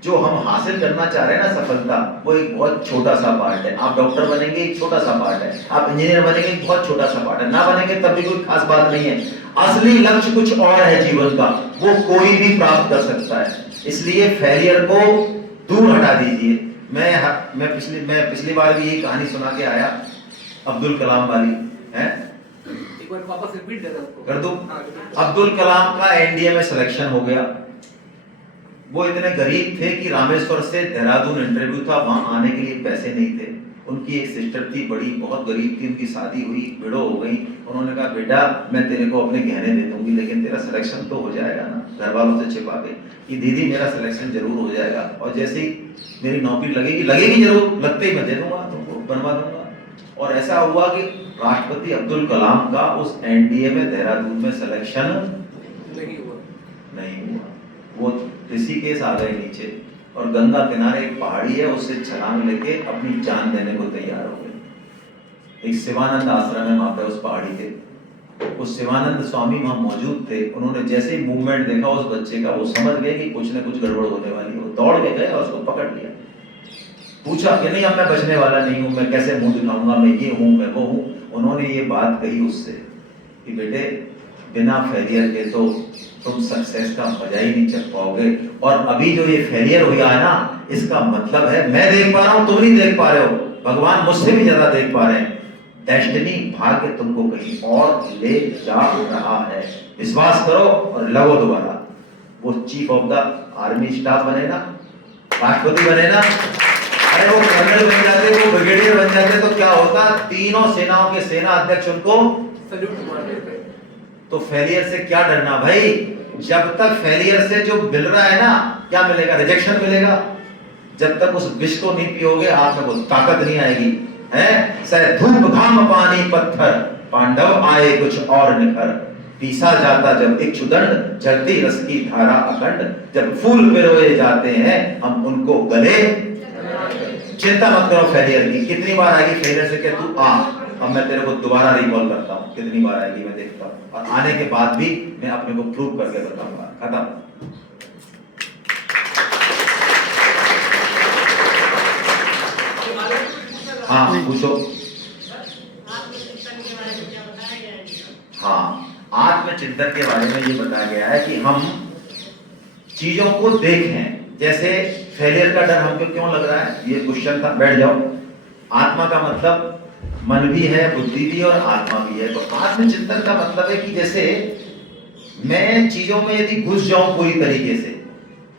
जो हम हासिल करना चाह रहे हैं ना सफलता, वो एक बहुत छोटा सा पार्ट है। आप डॉक्टर बनेंगे एक छोटा सा पार्ट है, आप इंजीनियर बनेंगे एक बहुत छोटा सा पार्ट है, ना बनेंगे तब भी कोई खास बात नहीं है। असली लक्ष्य कुछ और है जीवन का, वो कोई भी प्राप्त कर सकता है। इसलिए फेलियर को दूर हटा दीजिए। मैं पिछली बार भी ये कहानी सुना के आया, अब्दुल कलाम वाली है, एक बार वापस रिपीट दे दो कर दूं? अब्दुल कलाम का एनडीए में सिलेक्शन हो गया। वो इतने गरीब थे कि रामेश्वर से देहरादून इंटरव्यू था, वहां आने के लिए पैसे नहीं थे। उनकी एक सिस्टर थी, बड़ी बहुत गरीब थी, उनकी शादी हुई, विडो हो गई। उन्होंने कहा, बेटा मैं तेरे को अपने गहने दे दूंगी, लेकिन तेरा सिलेक्शन तो हो जाएगा ना। घर वालों से छिपा के कि दीदी मेरा सिलेक्शन जरूर हो जाएगा, और जैसे ही मेरी नौकरी लगेगी जरूर, लगते ही मैं दे दूंगा तुमको, बनवा दूंगा। और ऐसा हुआ कि राष्ट्रपति अब्दुल कलाम का उस एनडीए में देहरादून में सिलेक्शन नहीं हुआ। वो ऋषिकेश आ गए नीचे, और गंगा किनारे एक पहाड़ी है, उससे छलांग लेके अपनी जान देने को तैयार हो गए। एक शिवानंद आश्रम है वहां पे उस पहाड़ी के। उस शिवानंद स्वामी वहां मौजूद थे। उन्होंने जैसे ही मूवमेंट देखा उस बच्चे का, वो समझ गए कि कुछ न कुछ गड़बड़ होने वाली है। वो दौड़ के गए और उसको पकड़ लिया। पूछा कि नहीं, अब मैं बचने वाला नहीं हूं, मैं कैसे मुंह दिखाऊंगा, मैं ये हूं, मैं वो हूं। उन्होंने ये बात कही उससे कि बेटे बिना फेलियर के तो तुम सक्सेस का मजा ही नहीं चल पाओगे। और अभी जो ये फेलियर हुआ है ना, इसका मतलब है मैं देख पा रहा हूं, तुम नहीं देख पा रहे हो, भगवान मुझसे भी ज्यादा देख पा रहे हैं। डेस्टिनी, भाग्य तुमको कहीं और ले जा रहा है। विश्वास करो और लगो दोबारा। वो chief of the army staff बनेगा, राष्ट्रपति बनेगा, अरे वो कर्नल बन जाते, वो ब्रिगेडियर बन जाते तो क्या होता, तीनों सेनाओं के सेना अध्यक्ष उनको सैल्यूट मार देते। तो फेलियर से क्या डरना भाई? जब तक फेलियर से जो मिल रहा है ना, क्या मिलेगा? रिजेक्शन मिलेगा। जब तक उस विष को नहीं पियोगे आप में वो ताकत नहीं आएगी। है सह धूप घाम पानी पत्थर, पांडव आए कुछ और निखर। पीसा जाता जब इक्षुदंड, झरती रस की धारा अखंड। जब फूल पिरोए जाते हैं हम उनको गले। चिंता मत करो फेलियर की, कितनी बार आएगी फेलियर से क्या तू आ, अब मैं तेरे को दोबारा रिकॉल करता हूँ, कितनी बार आएगी मैं देखता हूँ, और आने के बाद भी मैं अपने को प्रूव करके बताऊंगा। खत्म। हाँ पूछो। हाँ, आत्मचिंतन के बारे में ये बताया गया है कि हम चीजों को देखें। जैसे फेलियर का डर हमको क्यों लग रहा है, ये क्वेश्चन था, बैठ जाओ। आत्मा का मतलब मन भी है, बुद्धि भी और आत्मा भी है। तो आत्मचिंतन का मतलब है कि जैसे मैं चीजों में यदि घुस जाऊं पूरी तरीके से,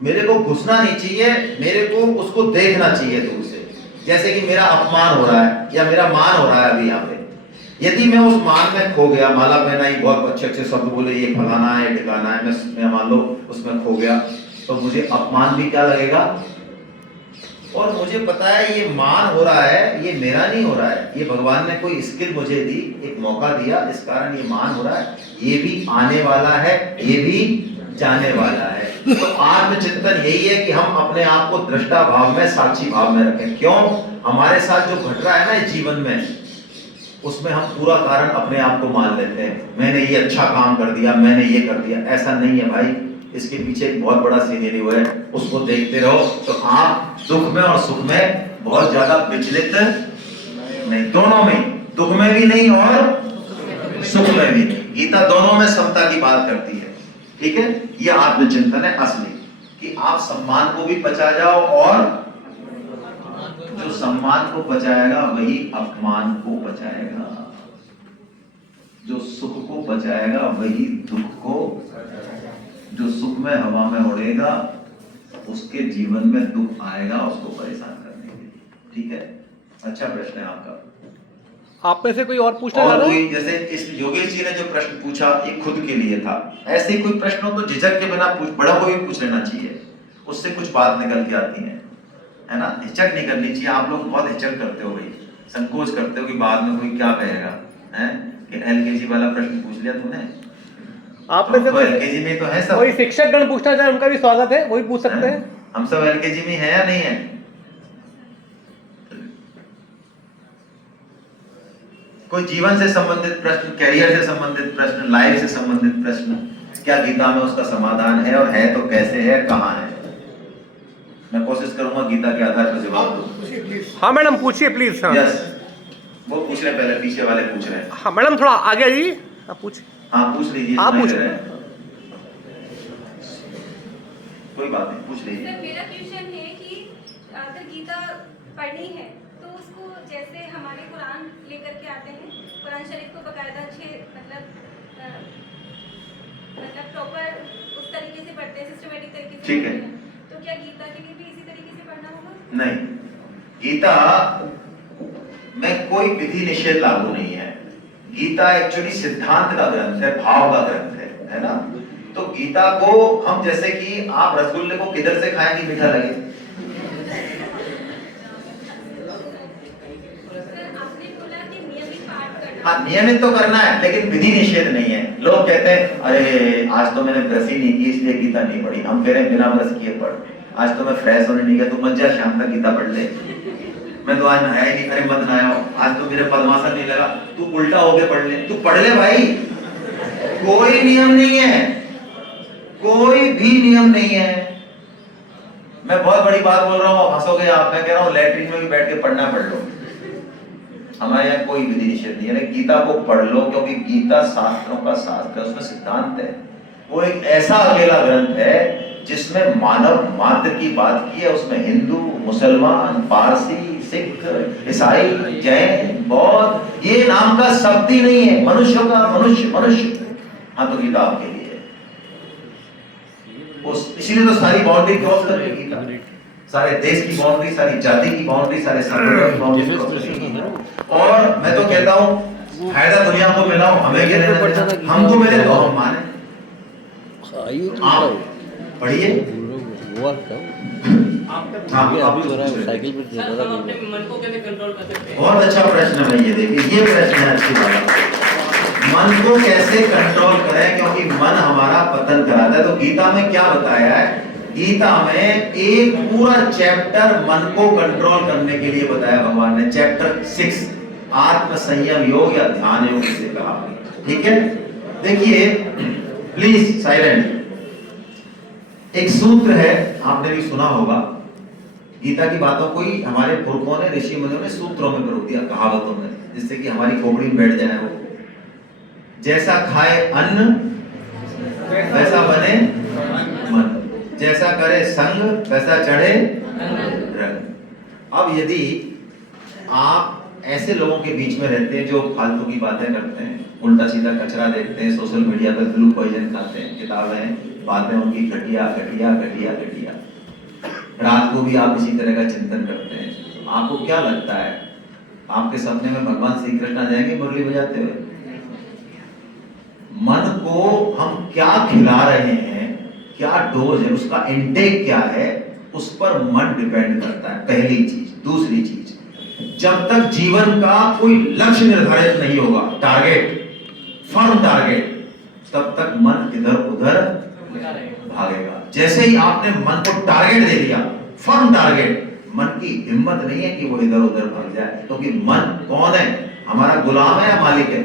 मेरे को घुसना नहीं चाहिए, मेरे को उसको देखना चाहिए दूर से। जैसे कि मेरा अपमान हो रहा है या मेरा मान हो रहा है अभी यहाँ पे, यदि मैं उस मान में खो गया, माला पहना ही बहुत अच्छे अच्छे शब्द बोले, ये फलाना है ठिकाना है, मैं मान लो उसमें खो गया, तो मुझे अपमान भी क्या लगेगा। और मुझे पता है ये मान हो रहा है, ये मेरा नहीं हो रहा है, ये भगवान ने कोई स्किल मुझे दी, एक मौका दिया, इस कारण ये मान हो रहा है। ये भी आने वाला है, ये भी जाने वाला है। तो आत्मचिंतन यही है कि हम अपने आप को दृष्टा भाव में, साक्षी भाव में रखें। क्यों? हमारे साथ जो घट रहा है ना इस जीवन में, उसमें हम पूरा कारण अपने आप को मान लेते हैं। मैंने ये अच्छा काम कर दिया, मैंने ये कर दिया। ऐसा नहीं है भाई, इसके पीछे एक बहुत बड़ा सीनरी है, उसको देखते रहो तो आप दुख में और सुख में बहुत ज्यादा विचलित नहीं, दोनों में, दुख में भी नहीं और सुख में भी नहीं। गीता दोनों में समता की बात करती है। ठीक है, ये आत्मचिंतन है असली, कि आप सम्मान को भी बचा जाओ और जो सम्मान को बचाएगा वही अपमान को बचाएगा, जो सुख को बचाएगा वही दुख को, जो सुख में हवा में उड़ेगा उसके जीवन में दुख आएगा उसको परेशान करने के लिए। ठीक है, अच्छा प्रश्न है आपका। आप में से कोई और पूछना और चाह रहा कोई, है? जैसे इस योगेश जी ने जो प्रश्न पूछा ये खुद के लिए था, ऐसे ही कोई प्रश्न हो तो झिझक के बिना पूछ, बड़ा को भी पूछ लेना चाहिए, उससे कुछ बात निकल के आती है ना। हिचक नहीं करनी चाहिए। आप लोग बहुत हिचक करते हो भाई, संकोच करते हो कि बाद में कोई क्या कहेगा, हैं कि एलकेजी वाला प्रश्न पूछ लिया तूने। आप में से तो एलकेजी में तो है सब, कोई शिक्षक गण पूछना चाहे उनका भी स्वागत है, वही पूछ सकते हैं। हम सब एलकेजी में है या नहीं है? कोई जीवन से संबंधित प्रश्न, कैरियर से संबंधित प्रश्न, लाइफ से संबंधित प्रश्न, क्या गीता में उसका समाधान है, और है तो कैसे है, कहाँ है? मैं कोशिश करूंगा गीता के आधार पर जवाब दूं। हाँ मैडम पूछिए प्लीज। हाँ यस, वो पूछ रहे, पहले पीछे वाले पूछ रहे हैं। हाँ मैडम थोड़ा आगे आइए, आप पूछिए। हाँ पूछ लीजिए, आप सुनाई पूछ दे रहे रहा है। कोई बात नहीं, पूछ लीजिए। सर मेरा क्वेश्चन है कि अगर गीता पढ़नी है तो उसको जैसे हमारे कुरान लेकर के आते हैं, कुरान शरीफ को बकायदा अच्छे मतलब प्रॉपर उस तरीके से पढ़ते हैं, सिस्टमेटिक तरीके से ठीक है। पढ़ते हैं, तो क्या गीता के लिए भी इसी तरीके से पढ़ना होगा? नहीं, गीता में कोई विधि निषेध लागू नहीं है। गीता एक्चुअली सिद्धांत का ग्रंथ है, भाव का ग्रंथ है ना। तो गीता को हम, जैसे कि आप रसगुल्ले को किधर से खाएं कि मीठा लगे? आपने बोला कि नियमित पाठ करना। हाँ नियमित तो करना है, लेकिन विधि निषेध नहीं है। लोग कहते हैं अरे आज तो मैंने ब्रश ही नहीं की इसलिए गीता नहीं पढ़ी। हम कह रहे हैं बिना ब्रश किए पढ़। आज तो मैं फ्रेश होने नहीं गया, तू मत जा, शाम तक गीता पढ़ ले। मैं तो आज नहाया ही नहीं, अरे मत नहाया, आज तो मेरे पद्मासन नहीं लगा, तू उल्टा होके पढ़ ले, तू पढ़ ले भाई। कोई नियम नहीं है, कोई भी नियम नहीं है। मैं बहुत बड़ी बात बोल रहा हूँ, हंसोगे आप। मैं कह रहा हूँ लैट्रिन में भी बैठ के पढ़ना, पढ़ लो। हमारे यहाँ कोई विधि निषेध नहीं है। गीता को पढ़ लो, क्योंकि गीता शास्त्रों का शास्त्र है, उसमें सिद्धांत है। वो एक ऐसा अकेला ग्रंथ है जिसमें मानव मात्र की बात की है। उसमें हिंदू, मुसलमान, पारसी, सिख, ईसाई, जैन, बौद्ध, ये नाम का शब्द ही नहीं है। मनुष्य का मनुष्य। हाँ, तो गीता आपके लिए है। इसीलिए तो सारी बाउंड्री क्रॉस कर रही गीता। सारे देश की बाउंड्री, सारी जाति की बाउंड्री, सारे संप्रदाय की बाउंड्री क्रॉस कर रही गीता। और मैं तो कहता हूँ फायदा दुनिया को मिला हो, हमें क्या लेना देना? हमको मिले तो हम माने। आप पढ़िए। साइकिल पे सर, हम अपने मन को कैसे कंट्रोल कर सकते हैं? बहुत अच्छा प्रश्न है ये। देखिए, ये प्रश्न है अच्छी बात। मन को कैसे कंट्रोल करें, क्योंकि मन हमारा पतन कराता है। तो गीता में क्या बताया है? गीता में एक पूरा चैप्टर मन को कंट्रोल करने के लिए बताया भगवान ने। चैप्टर 6 आत्म संयम योग या ध्यान योग से कहा। ठीक है, देखिए प्लीज साइलेंट। एक सूत्र है, आपने भी सुना होगा। गीता की बातों को ही हमारे पुरखों ने, ऋषि मुनियों ने सूत्रों में पिरो दिया, कहावतों में, जिससे कि हमारी खोपड़ी में बैठ जाए वो। जैसा खाए अन्न वैसा बने मन, जैसा करे संग वैसा चढ़े रंग। अब यदि आप ऐसे लोगों के बीच में रहते हैं जो फालतू की बातें करते हैं, उल्टा सीधा कचरा देखते हैं, सोशल मीडिया पर ब्लू पॉइजन खाते हैं, किताबें बातें उनकी घटिया घटिया घटिया घटिया, रात को भी आप इसी तरह का चिंतन करते हैं, आपको क्या लगता है आपके सपने में भगवान श्री कृष्ण आ जाएंगे मुरली बजाते हुए? मन को हम क्या खिला रहे हैं, क्या डोज है, उसका इनटेक क्या है, उस पर मन डिपेंड करता है। पहली चीज। दूसरी चीज, जब तक जीवन का कोई लक्ष्य निर्धारित नहीं होगा, टारगेट, फर्म टारगेट, तब तक मन इधर उधर भागेगा। जैसे ही आपने मन को टारगेट दे दिया, फर्म टारगेट, मन की हिम्मत नहीं है कि वो इधर उधर भाग जाए, क्योंकि मन कौन है? हमारा गुलाम है या मालिक है?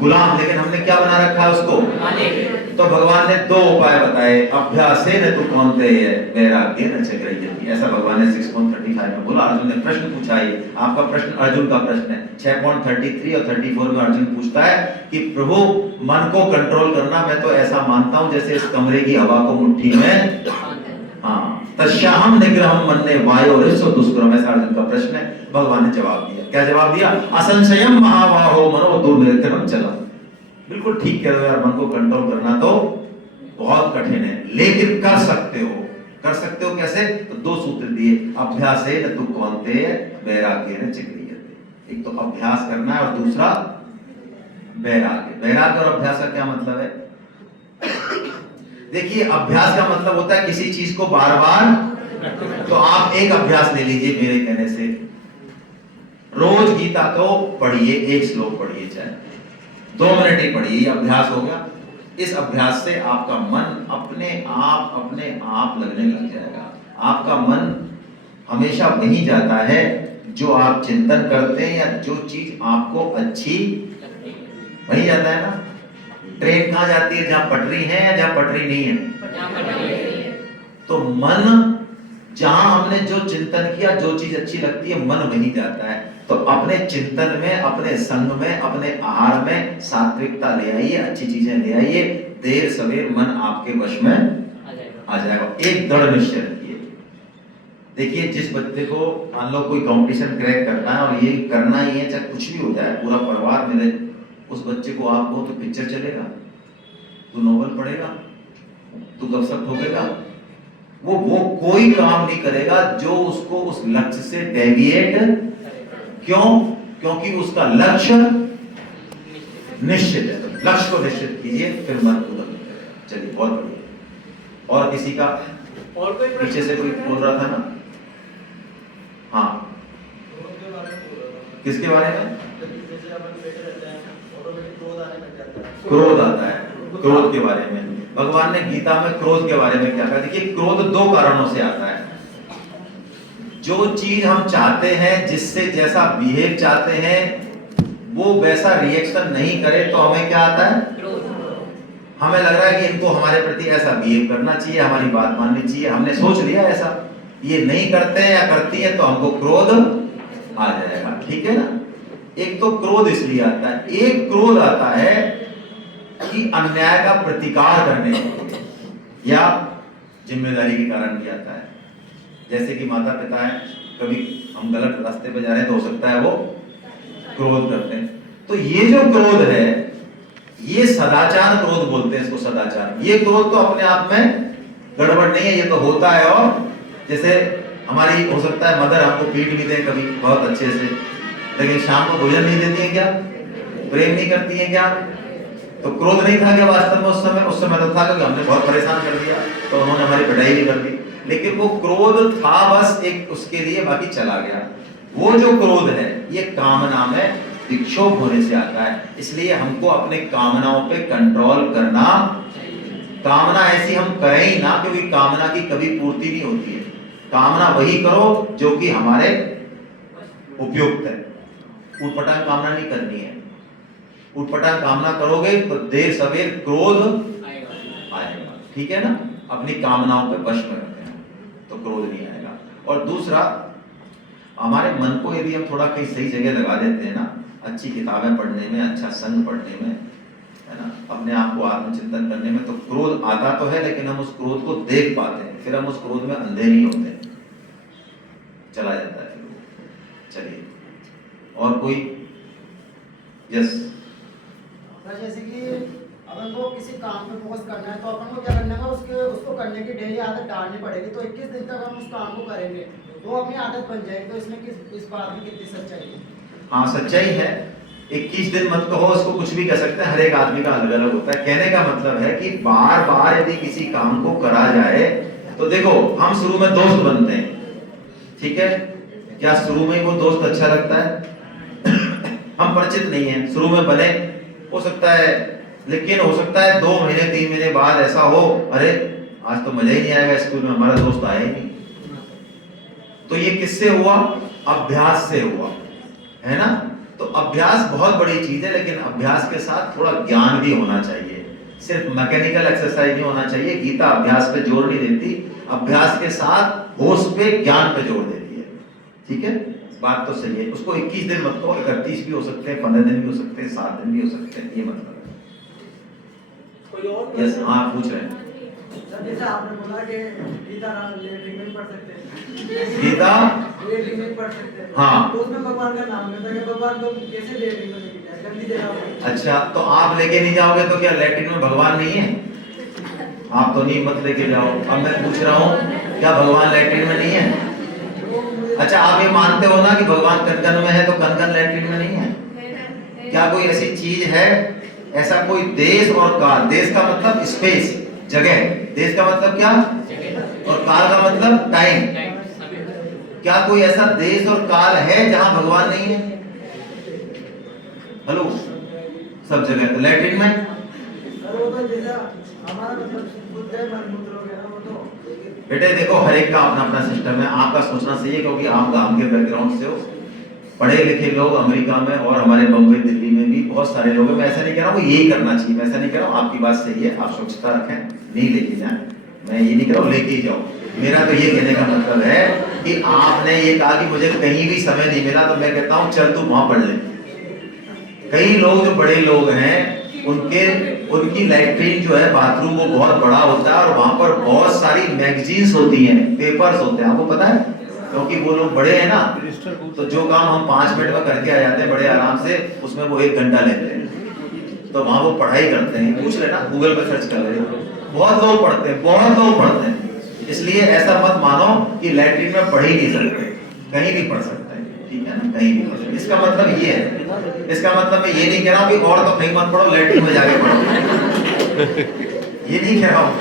गुलाम। लेकिन हमने क्या बना रखा है उसको? मालिक। तो भगवान ने 2 उपाय बताए। अभ्यासेन तु कौन्तेय वैराग्येन च गृह्यति। ऐसा भगवान ने 6.35 में बोला। अर्जुन ने प्रश्न पूछा, ये आपका प्रश्न, अर्जुन का प्रश्न है। 6.33 और 34 में अर्जुन पूछता है कि प्रभु मन को कंट्रोल करना, मैं तो ऐसा मानता हूं जैसे इस कमरे की हवा को मुट्ठी में, हाँ, तस्याहम निग्रहम मन्ये वायोरिष्व दुष्करम। ऐसा अर्जुन का प्रश्न है। भगवान ने जवाब दिया। क्या जवाब दिया? असंशयम महाबाहो मनो दुर्निग्रहम चलम। बिल्कुल ठीक कह रहे हो यार, मन को कंट्रोल करना तो बहुत कठिन है, लेकिन कर सकते हो। कर सकते हो कैसे? तो 2 सूत्र दिए। अभ्यासेन तु कौन्तेय वैराग्येन च गृह्यते। एक तो अभ्यास करना है और दूसरा वैराग्य। वैराग्य और अभ्यास का क्या मतलब है? देखिए, अभ्यास का मतलब होता है किसी चीज को बार बार। तो आप एक अभ्यास ले लीजिए मेरे कहने से, रोज गीता तो पढ़िए, 1 श्लोक पढ़िए, चाहे 2 मिनट ही पढ़िए, ये अभ्यास हो गया। इस अभ्यास से आपका मन अपने आप लगने लग जाएगा। आपका मन हमेशा वहीं जाता है जो आप चिंतन करते हैं, या जो चीज आपको अच्छी, वहीं जाता है ना। ट्रेन कहाँ जाती है? जहाँ पटरी है या जहाँ पटरी नहीं है? तो मन जहां हमने जो चिंतन किया, जो चीज अच्छी लगती है, मन वहीं जाता है। तो अपने चिंतन में, अपने संग में, अपने आहार में सात्विकता ले आइए, अच्छी चीजें ले आइए, देर सवेर मन आपके वश में आ जाएगा। एक दृढ़ निश्चय रखिए। देखिए, जिस बच्चे को मान लो कोई कंपटीशन क्रैक करना है और ये करना ही है, चाहे कुछ भी हो जाए, पूरा परिवार मिले, उस बच्चे को आप कहो तो पिक्चर चलेगा, तू नोवेल पढ़ेगा, तू गपशप ठोकेगा, वो कोई काम नहीं करेगा जो उसको उस लक्ष्य से डेविएट। क्यों? क्योंकि उसका लक्ष्य निश्चित है। लक्ष्य को निश्चित कीजिए, फिर मन को करेगा। चलिए, बहुत बढ़िया। और किसी का? और कोई पीछे से कोई बोल रहा था ना? हाँ, किसके बारे में? क्रोध आता है। क्रोध के बारे में भगवान ने गीता में क्रोध के बारे में क्या कहा? देखिए, क्रोध 2 कारणों से आता है। जो चीज हम चाहते हैं, जिससे जैसा बिहेव चाहते हैं, वो वैसा रिएक्शन नहीं करे, तो हमें क्या आता है? हमें लग रहा है कि इनको हमारे प्रति ऐसा बिहेव करना चाहिए, हमारी बात माननी चाहिए, हमने सोच लिया ऐसा, ये नहीं करते हैं या करती है तो हमको क्रोध आ जाएगा। ठीक है ना। एक तो क्रोध इसलिए आता है, एक क्रोध आता है कि अन्याय का प्रतिकार करने के लिए या जिम्मेदारी के कारण भी आता है। जैसे कि माता पिता है, कभी हम गलत रास्ते पे जा रहे हैं तो हो सकता है वो क्रोध करते हैं। तो ये जो क्रोध है, ये सदाचार क्रोध बोलते हैं इसको, सदाचार। ये क्रोध तो अपने आप में गड़बड़ नहीं है, ये तो होता है। और जैसे हमारी हो सकता है मदर हमको पीट भी दे कभी बहुत अच्छे से, लेकिन शाम को भोजन नहीं देती है क्या? प्रेम नहीं करती है क्या? तो क्रोध नहीं था क्या वास्तव में उस समय? उस समय तो था क्योंकि हमने बहुत परेशान कर दिया तो उन्होंने हमारी पिटाई भी कर दी, लेकिन वो क्रोध था बस एक उसके लिए, बाकी चला गया। वो जो क्रोध है ये कामना में विक्षोभ होने से आता है। इसलिए हमको अपने कामनाओं पे कंट्रोल करना, कामना ऐसी हम करें ही ना, क्योंकि कामना की कभी पूर्ति नहीं होती है। कामना वही करो जो कि हमारे उपयुक्त है। उटपटांग कामना नहीं करनी है। उटपटांग कामना करोगे तो देर सवेर क्रोध आएगा, ठीक है ना। अपनी कामनाओं पे वश में रखते हैं तो क्रोध नहीं आएगा। और दूसरा, हमारे मन को यदि हम थोड़ा कहीं सही जगह लगा देते हैं ना, अच्छी किताबें पढ़ने में, अच्छा संग पढ़ने में, है ना, अपने आप को आत्मचिंतन करने में, तो क्रोध आता तो है लेकिन हम उस क्रोध को देख पाते हैं, फिर हम उस क्रोध में अंधे नहीं होते, चला जाता है फिर वो। चलिए और कोई? यस। जैसे कि अपन को किसी काम पे फोकस करना है तो अपन को क्या करना है, उसको करने की डेली आदत डालनी पड़ेगी। तो 21 दिन तक हम उस काम को करेंगे तो अपनी आदत बन जाएगी। तो इसमें इस बात में कितनी सच्चाई है? हाँ, सच्चाई है। 21 दिन मत कहो, उसको कुछ भी कह सकते हैं, हर एक आदमी का अलग अलग होता है। कहने का मतलब है कि बार बार यदि किसी काम को करा जाए तो देखो, हम शुरू में दोस्त बनते हैं, ठीक है, क्या शुरू में वो दोस्त अच्छा लगता है? हम परिचित नहीं है, शुरू में बने, हो सकता है, लेकिन हो सकता है 2 महीने 3 महीने बाद ऐसा हो, अरे आज तो मजा ही नहीं आएगा, स्कूल में हमारा दोस्त आया ही नहीं। तो ये किससे हुआ? अभ्यास से हुआ, है ना। तो अभ्यास बहुत बड़ी चीज है, लेकिन अभ्यास के साथ थोड़ा ज्ञान भी होना चाहिए। सिर्फ मैकेनिकल एक्सरसाइज नहीं होना चाहिए। गीता अभ्यास पे जोर नहीं देती, अभ्यास के साथ होश पे, ज्ञान पे जोर देती है, ठीक है। बात तो सही है। उसको 21 दिन मत कहो, 31 भी हो सकते हैं, 15 दिन भी हो सकते हैं, 7 दिन भी हो सकते हैं, ये मतलब है। कोई और? यस, हाँ पूछ रहे हैं। सर जैसे आपने बोला कि गीता लेटरिन में पढ़ सकते हैं, गीता लेटरिन में पढ़ सकते हैं, हाँ, तो उसमें भगवान का नाम लेता है, भगवान को कैसे लेटरिन में लेके जाए? गंदी जगह पे। अच्छा, तो आप लेके नहीं जाओगे तो क्या लैट्रिन में भगवान नहीं है? आप तो नहीं, मत लेके जाओ। अब मैं पूछ रहा हूँ, क्या भगवान लैट्रिन में नहीं है? अच्छा, आप ये मानते हो ना कि भगवान कनकन में है तो कनकन लैट्रिन में नहीं है? क्या कोई ऐसी चीज है, ऐसा कोई देश और काल? देश का मतलब स्पेस, जगह। देश का मतलब क्या? और काल का मतलब टाइम। क्या कोई ऐसा देश और काल है जहां भगवान नहीं है? हेलो, सब जगह। तो लैट्रिन में सर वो तो जैसा हमारा मतलब बुद्ध है, मलमूत्र वगैरह, वो तो बेटे देखो, हर एक का अपना अपना सिस्टम है। आपका सोचना सही है क्योंकि आप गांव के बैकग्राउंड से हो, पढ़े लिखे लोग अमेरिका में और हमारे बम्बई दिल्ली में भी बहुत सारे लोग हैं। मैं ऐसा नहीं कह रहा हूँ यही करना चाहिए, मैं ऐसा नहीं कह रहा हूँ, आपकी बात सही है, आप स्वच्छता रखें, नहीं लेके जाए, मैं ये नहीं कह रहा हूँ लेके ही जाओ। मेरा तो ये कहने का मतलब है कि आपने ये कहा कि मुझे कहीं भी समय नहीं मिला, तो मैं कहता हूँ चल तू वहां पढ़ ले। कई लोग जो बड़े लोग हैं उनकी लैट्रिन जो है, बाथरूम, वो बहुत बड़ा होता है और वहां पर बहुत सारी मैगजीन्स होती हैं, पेपर्स होते हैं, आपको पता है, क्योंकि वो लोग बड़े हैं ना, तो जो काम हम 5 मिनट में करके आ जाते हैं बड़े आराम से, उसमें वो 1 घंटा लेते हैं। तो वहां वो पढ़ाई करते हैं, पूछ लेना, गूगल पर सर्च कर लेना, बहुत लोग पढ़ते हैं, बहुत लोग पढ़ते हैं। इसलिए ऐसा मत मानो कि लैट्रिन में पढ़ ही नहीं सकते, कहीं भी पढ़ सकते हैं, ठीक है ना, कहीं भी पढ़ सकते। इसका मतलब ये है, इसका मतलब मैं ये नहीं कह रहा हूँ कि और तो कहीं मत पढ़ो, लैट्रिन में जाके पढ़ो, ये नहीं कह रहा हूँ।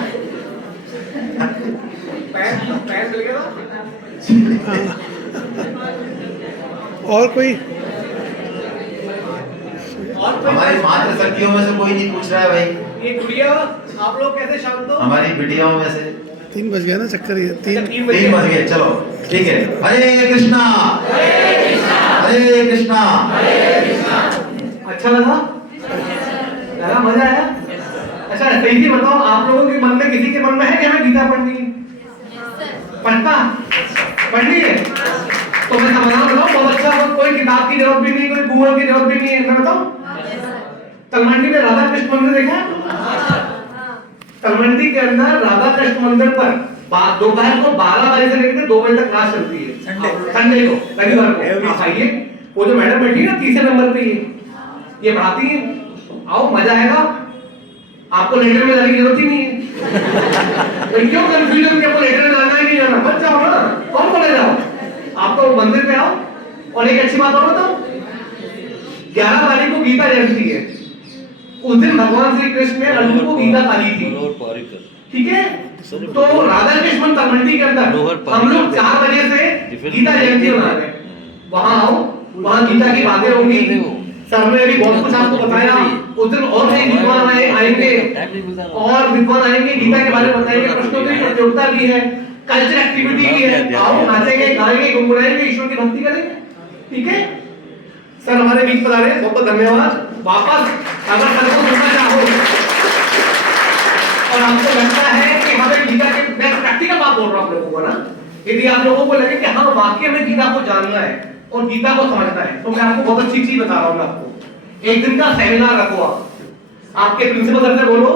पैर मिल गया ना? और कोई? हमारी मात्र शक्तियों में से कोई नहीं पूछ रहा है भाई। ये गुड़िया, आप लोग कैसे शांत हो? हमारी बिटियाओं में से 3 बज गया ना, चक्कर ये 3 3 3 बज गए, चलो ठीक है। हरे कृष्णा, हरे कृष्णा। अच्छा लगा? मजा आया? अच्छा सही से बताओ, आप लोगों के मन में, किसी के मन में है कि हमें गीता पढ़नी है? पढ़ता? पढ़नी है? तो मैं समाधान बताऊं, बहुत अच्छा, कोई किताब की जरूरत भी नहीं, कोई गूगल की जरूरत भी नहीं है। मैं बताऊं, तलवंडी में राधा कृष्ण मंदिर देखा है? तलवंडी के अंदर राधा कृष्ण मंदिर पर दोपहर को 12 बजे से लेकर 2 बजे तक क्लास चलती है। संडे को, रविवार को आप आइए। वो जो मैडम बैठी है ना तीसरे नंबर पे, ये पढ़ाती है। आओ, मजा आएगा। आपको लेटर में जाने की जरूरत ही नहीं है। तो क्यों कंफ्यूजन कि आपको लेटर में जाना है नहीं जाना? मत जाओ ना, कौन बोले जाओ? आपको मंदिर पे आओ। और एक अच्छी बात और बताओ, 11 तारीख को गीता जयंती है। उस दिन भगवान श्री कृष्ण ने अर्जुन को गीता गाई थी, ठीक है? तो राधा कृष्ण तलवंडी के अंदर हम लोग 4 बजे से गीता जयंती मना रहे हैं। वहां आओ, वहां गीता की बातें होंगी। सर ने भी बहुत कुछ आपको बताया। उस दिन और भी विद्वान आएंगे और विद्वान आएंगे, गीता के बारे में बताएंगे। प्रश्नोत्तरी प्रतियोगिता भी है, कल्चर एक्टिविटी भी है। आओ, नाचेंगे, गाएंगे, गुनगुनाएंगे, ईश्वर की भक्ति करेंगे, ठीक है? सर हमारे बीच पधारे, बहुत बहुत धन्यवाद। वापस अगर सर को सुनना चाहो और आपको लगता है कि हमें गीता के, मैं प्रैक्टिकल बात बोल रहा हूँ आप लोगों को ना, यदि आप लोगों को लगे कि हाँ वाकई में गीता को जानना है और गीता को समझना है, तो मैं आपको बहुत अच्छी चीज बता रहा हूँ। आपको एक दिन का सेमिनार रखो, आप आपके प्रिंसिपल सर से बोलो